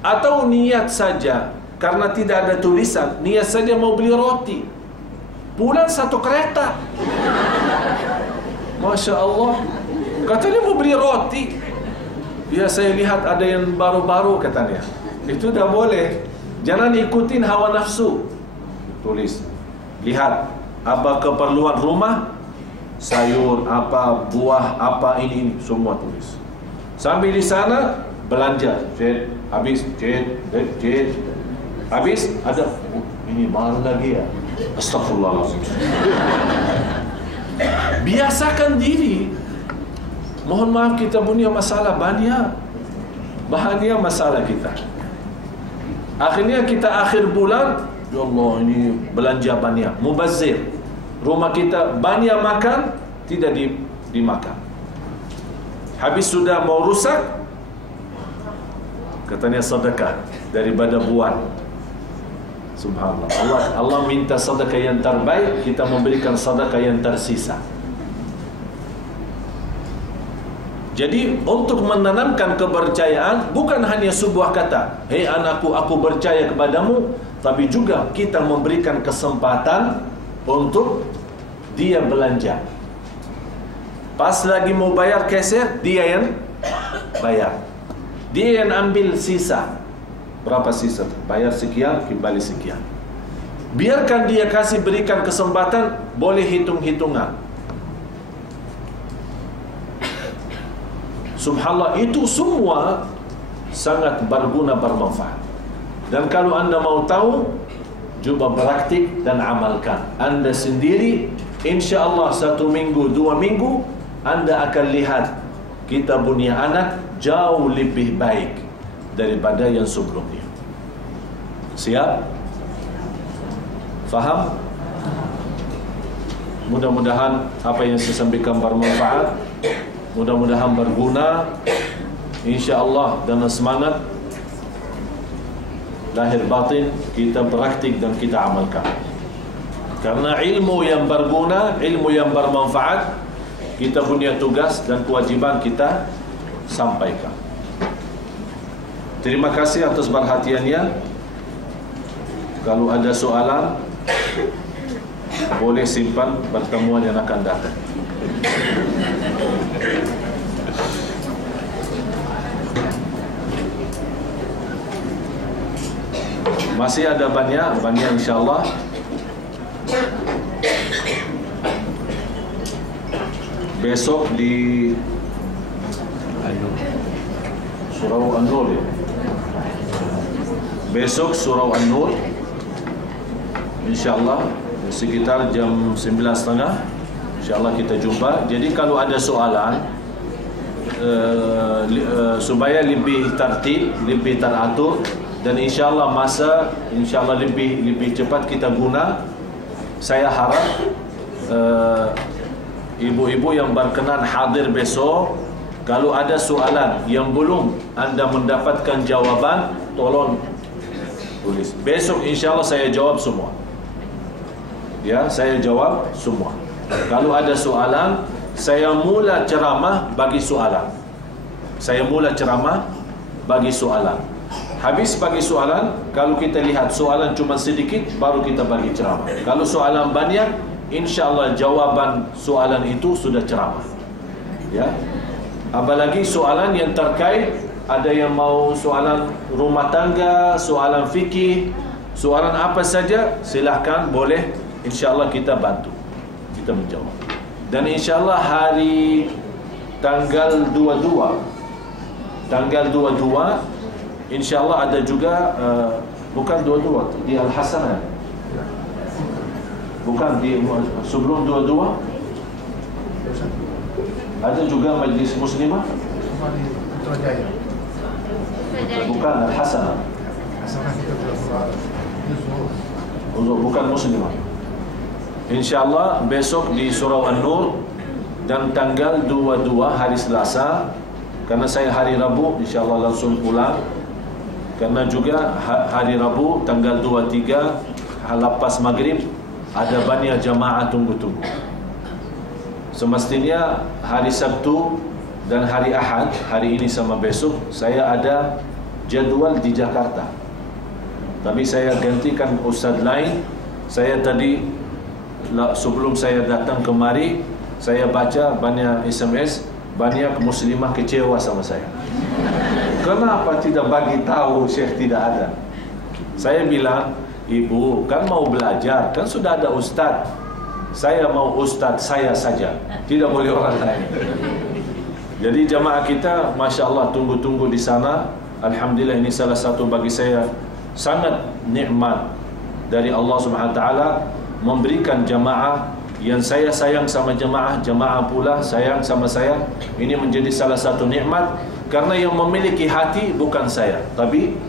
atau niat saja, karena tidak ada tulisan, niat saja mau beli roti, pulang 1 kereta. Masya Allah, katanya mau beli roti. Ya, saya lihat ada yang baru-baru katanya. Itu dah boleh. Jangan ikutin hawa nafsu. Tulis, lihat, apa keperluan rumah, sayur, apa buah, apa ini semua tulis. Sambil di sana belanja, habis, habis ada ini baru lagi ya. Astagfirullahaladzim. Biasakan diri. Mohon maaf, kita punya masalah banyak. Bahagia masalah kita. Akhirnya kita akhir bulan, ya Allah ini belanja banyak, mubazir. Rumah kita banyak makan, tidak dimakan. Habis sudah mau rusak, katanya sedekah daripada buat. Subhanallah. Allah minta sedekah yang terbaik, kita memberikan sedekah yang tersisa. Jadi untuk menanamkan kepercayaan bukan hanya sebuah kata, hei anakku, aku percaya kepadamu, tapi juga kita memberikan kesempatan untuk dia belanja. Pas lagi mau bayar keser, dia yang bayar. Dia yang ambil sisa. Berapa sisa? Bayar sekian, kembali sekian. Biarkan dia kasih, berikan kesempatan, boleh hitung-hitungan. Subhanallah, itu semua sangat berguna, bermanfaat. Dan kalau anda mau tahu, cuba praktik dan amalkan. Anda sendiri, insya Allah 1 minggu, 2 minggu, anda akan lihat kita punya anak jauh lebih baik daripada yang sebelumnya. Siap? Faham? Mudah-mudahan apa yang saya sampaikan bermanfaat, mudah-mudahan berguna, insya-Allah, dengan semangat lahir batin kita praktik dan kita amalkan. Karena ilmu yang berguna, ilmu yang bermanfaat, kita punya tugas dan kewajiban kita sampaikan. Terima kasih atas perhatiannya. Kalau ada soalan, boleh simpan pertemuan yang akan datang. Masih ada banyak insya-Allah. Besok di Surau An-Nur ya? Besok Surau An-Nur, insya-Allah sekitar jam 9.30, insya-Allah kita jumpa. Jadi kalau ada soalan, supaya lebih tertib, lebih teratur, dan insya-Allah masa insya-Allah lebih cepat kita guna, saya harap ibu-ibu yang berkenan hadir besok. Kalau ada soalan yang belum anda mendapatkan jawaban, tolong tulis. Besok insya-Allah saya jawab semua. Ya, saya jawab semua. Kalau ada soalan, saya mula ceramah bagi soalan. Saya mula ceramah bagi soalan. Habis bagi soalan, kalau kita lihat soalan cuma sedikit, baru kita bagi ceramah. Kalau soalan banyak, insya-Allah jawaban soalan itu sudah ceramah. Ya. Apalagi soalan yang terkait, ada yang mau soalan rumah tangga, soalan fikih, soalan apa saja, silahkan, boleh. InsyaAllah kita bantu, kita menjawab. Dan insyaAllah hari tanggal 22 insyaAllah ada juga, bukan 22 di Al-Hasanah, bukan di sebelum 22 ada juga majlis muslimah, bukan Al-Hasanah, bukan muslimah. InsyaAllah besok di Surau An-Nur, dan tanggal 22 hari Selasa, karena saya hari Rabu insyaAllah langsung pulang, karena juga hari Rabu tanggal 23 lepas maghrib ada banyak jamaah tunggu-tunggu. Semestinya hari Sabtu dan hari Ahad, hari ini sama besok, saya ada jadwal di Jakarta. Tapi saya gantikan ustaz lain. Saya tadi sebelum saya datang kemari, saya baca banyak SMS, banyak muslimah kecewa sama saya. Kenapa tidak bagi tahu Syekh tidak ada? Saya bilang, ibu kan mau belajar, kan sudah ada ustaz. Saya mau ustaz saya saja, tidak boleh orang lain. Jadi jamaah kita, Masya Allah, tunggu-tunggu di sana. Alhamdulillah, ini salah satu bagi saya sangat nikmat dari Allah Subhanahu Wa Taala, memberikan jamaah yang saya sayang sama jamaah, jamaah pula sayang sama saya. Ini menjadi salah satu nikmat, karena yang memiliki hati bukan saya, tapi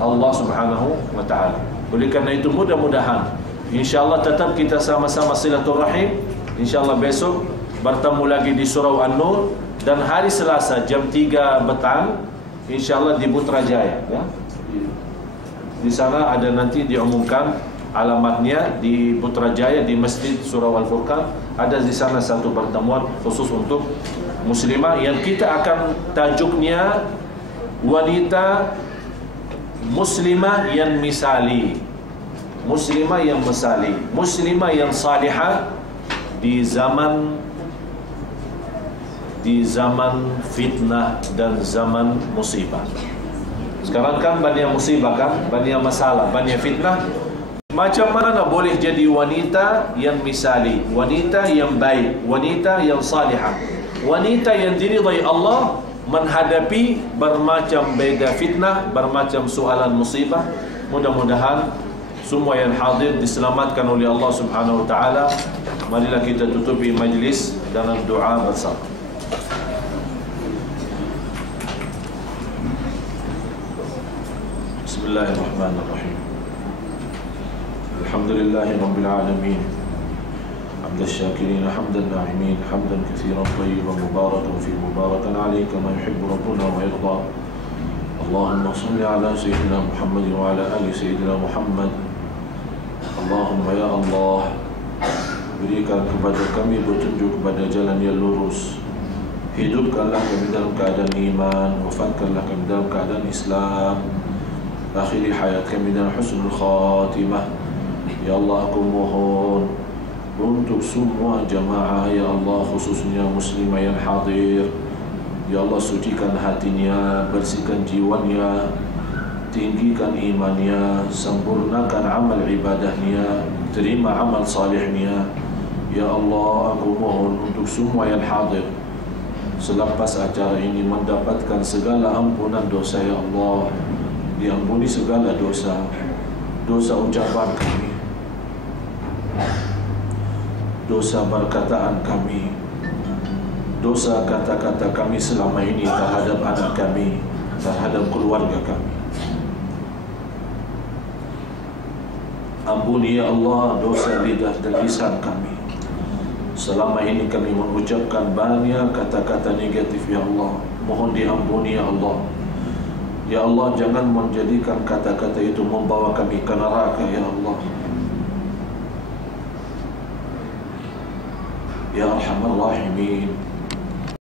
Allah Subhanahu Wa Taala. Oleh karena itu, mudah-mudahan InsyaAllah tetap kita sama-sama silaturahim. InsyaAllah besok bertemu lagi di Surau An-Nur, dan hari Selasa jam 3 petang InsyaAllah di Putrajaya, ya. Di sana ada nanti diumumkan alamatnya di Putrajaya, di Masjid Surau Al-Furqan. Ada di sana satu pertemuan khusus untuk muslimah, yang kita akan tajuknya wanita muslimah yang misali, muslimah yang misali, muslimah yang salihah di zaman fitnah dan zaman musibah. Sekarang kan banyak musibah kan, banyak masalah, banyak fitnah. Macam mana boleh jadi wanita yang misali, wanita yang baik, wanita yang salihah, wanita yang diridai Allah menghadapi bermacam beda fitnah, bermacam soalan musibah. Mudah-mudahan semua yang hadir diselamatkan oleh Allah Subhanahu Wa Taala. Marilah kita tutupi majlis dengan doa bersama. Bismillahirrahmanirrahim. Alhamdulillahi Rabbil Alamin, hamdan syakirin, hamdan na'imin, hamdan katsiran tayyiban mubarakan fi, mubarakan alayhi kama yuhibbu rabbuna wa yarda. Allahumma salli ala sayyidina Muhammad wa ala ali sayyidina Muhammad. Allahumma ya Allah, berikan kepada kami petunjuk kepada jalan yang lurus. Hidupkanlah kami dalam keadaan iman, wafatkanlah kami dalam keadaan Islam, akhiri hayat kami dalam husnul khatimah. Ya Allah, aku mohon untuk semua jamaah, ya Allah, khususnya muslimah yang hadir, ya Allah, sucikan hatinya, bersihkan jiwanya, tinggikan imannya, sempurnakan amal ibadahnya, terima amal salihnya. Ya Allah, aku mohon untuk semua yang hadir selepas acara ini mendapatkan segala ampunan dosa, ya Allah. Diampuni segala dosa, dosa ucapan kami, dosa perkataan kami, dosa kata-kata kami selama ini terhadap anak kami, terhadap keluarga kami. Ampuni ya Allah dosa lidah dan lisan kami. Selama ini kami mengucapkan banyak kata-kata negatif, ya Allah. Mohon diampuni ya Allah. Ya Allah, jangan menjadikan kata-kata itu membawa kami ke neraka, ya Allah. Ya Arhamar Rahimin,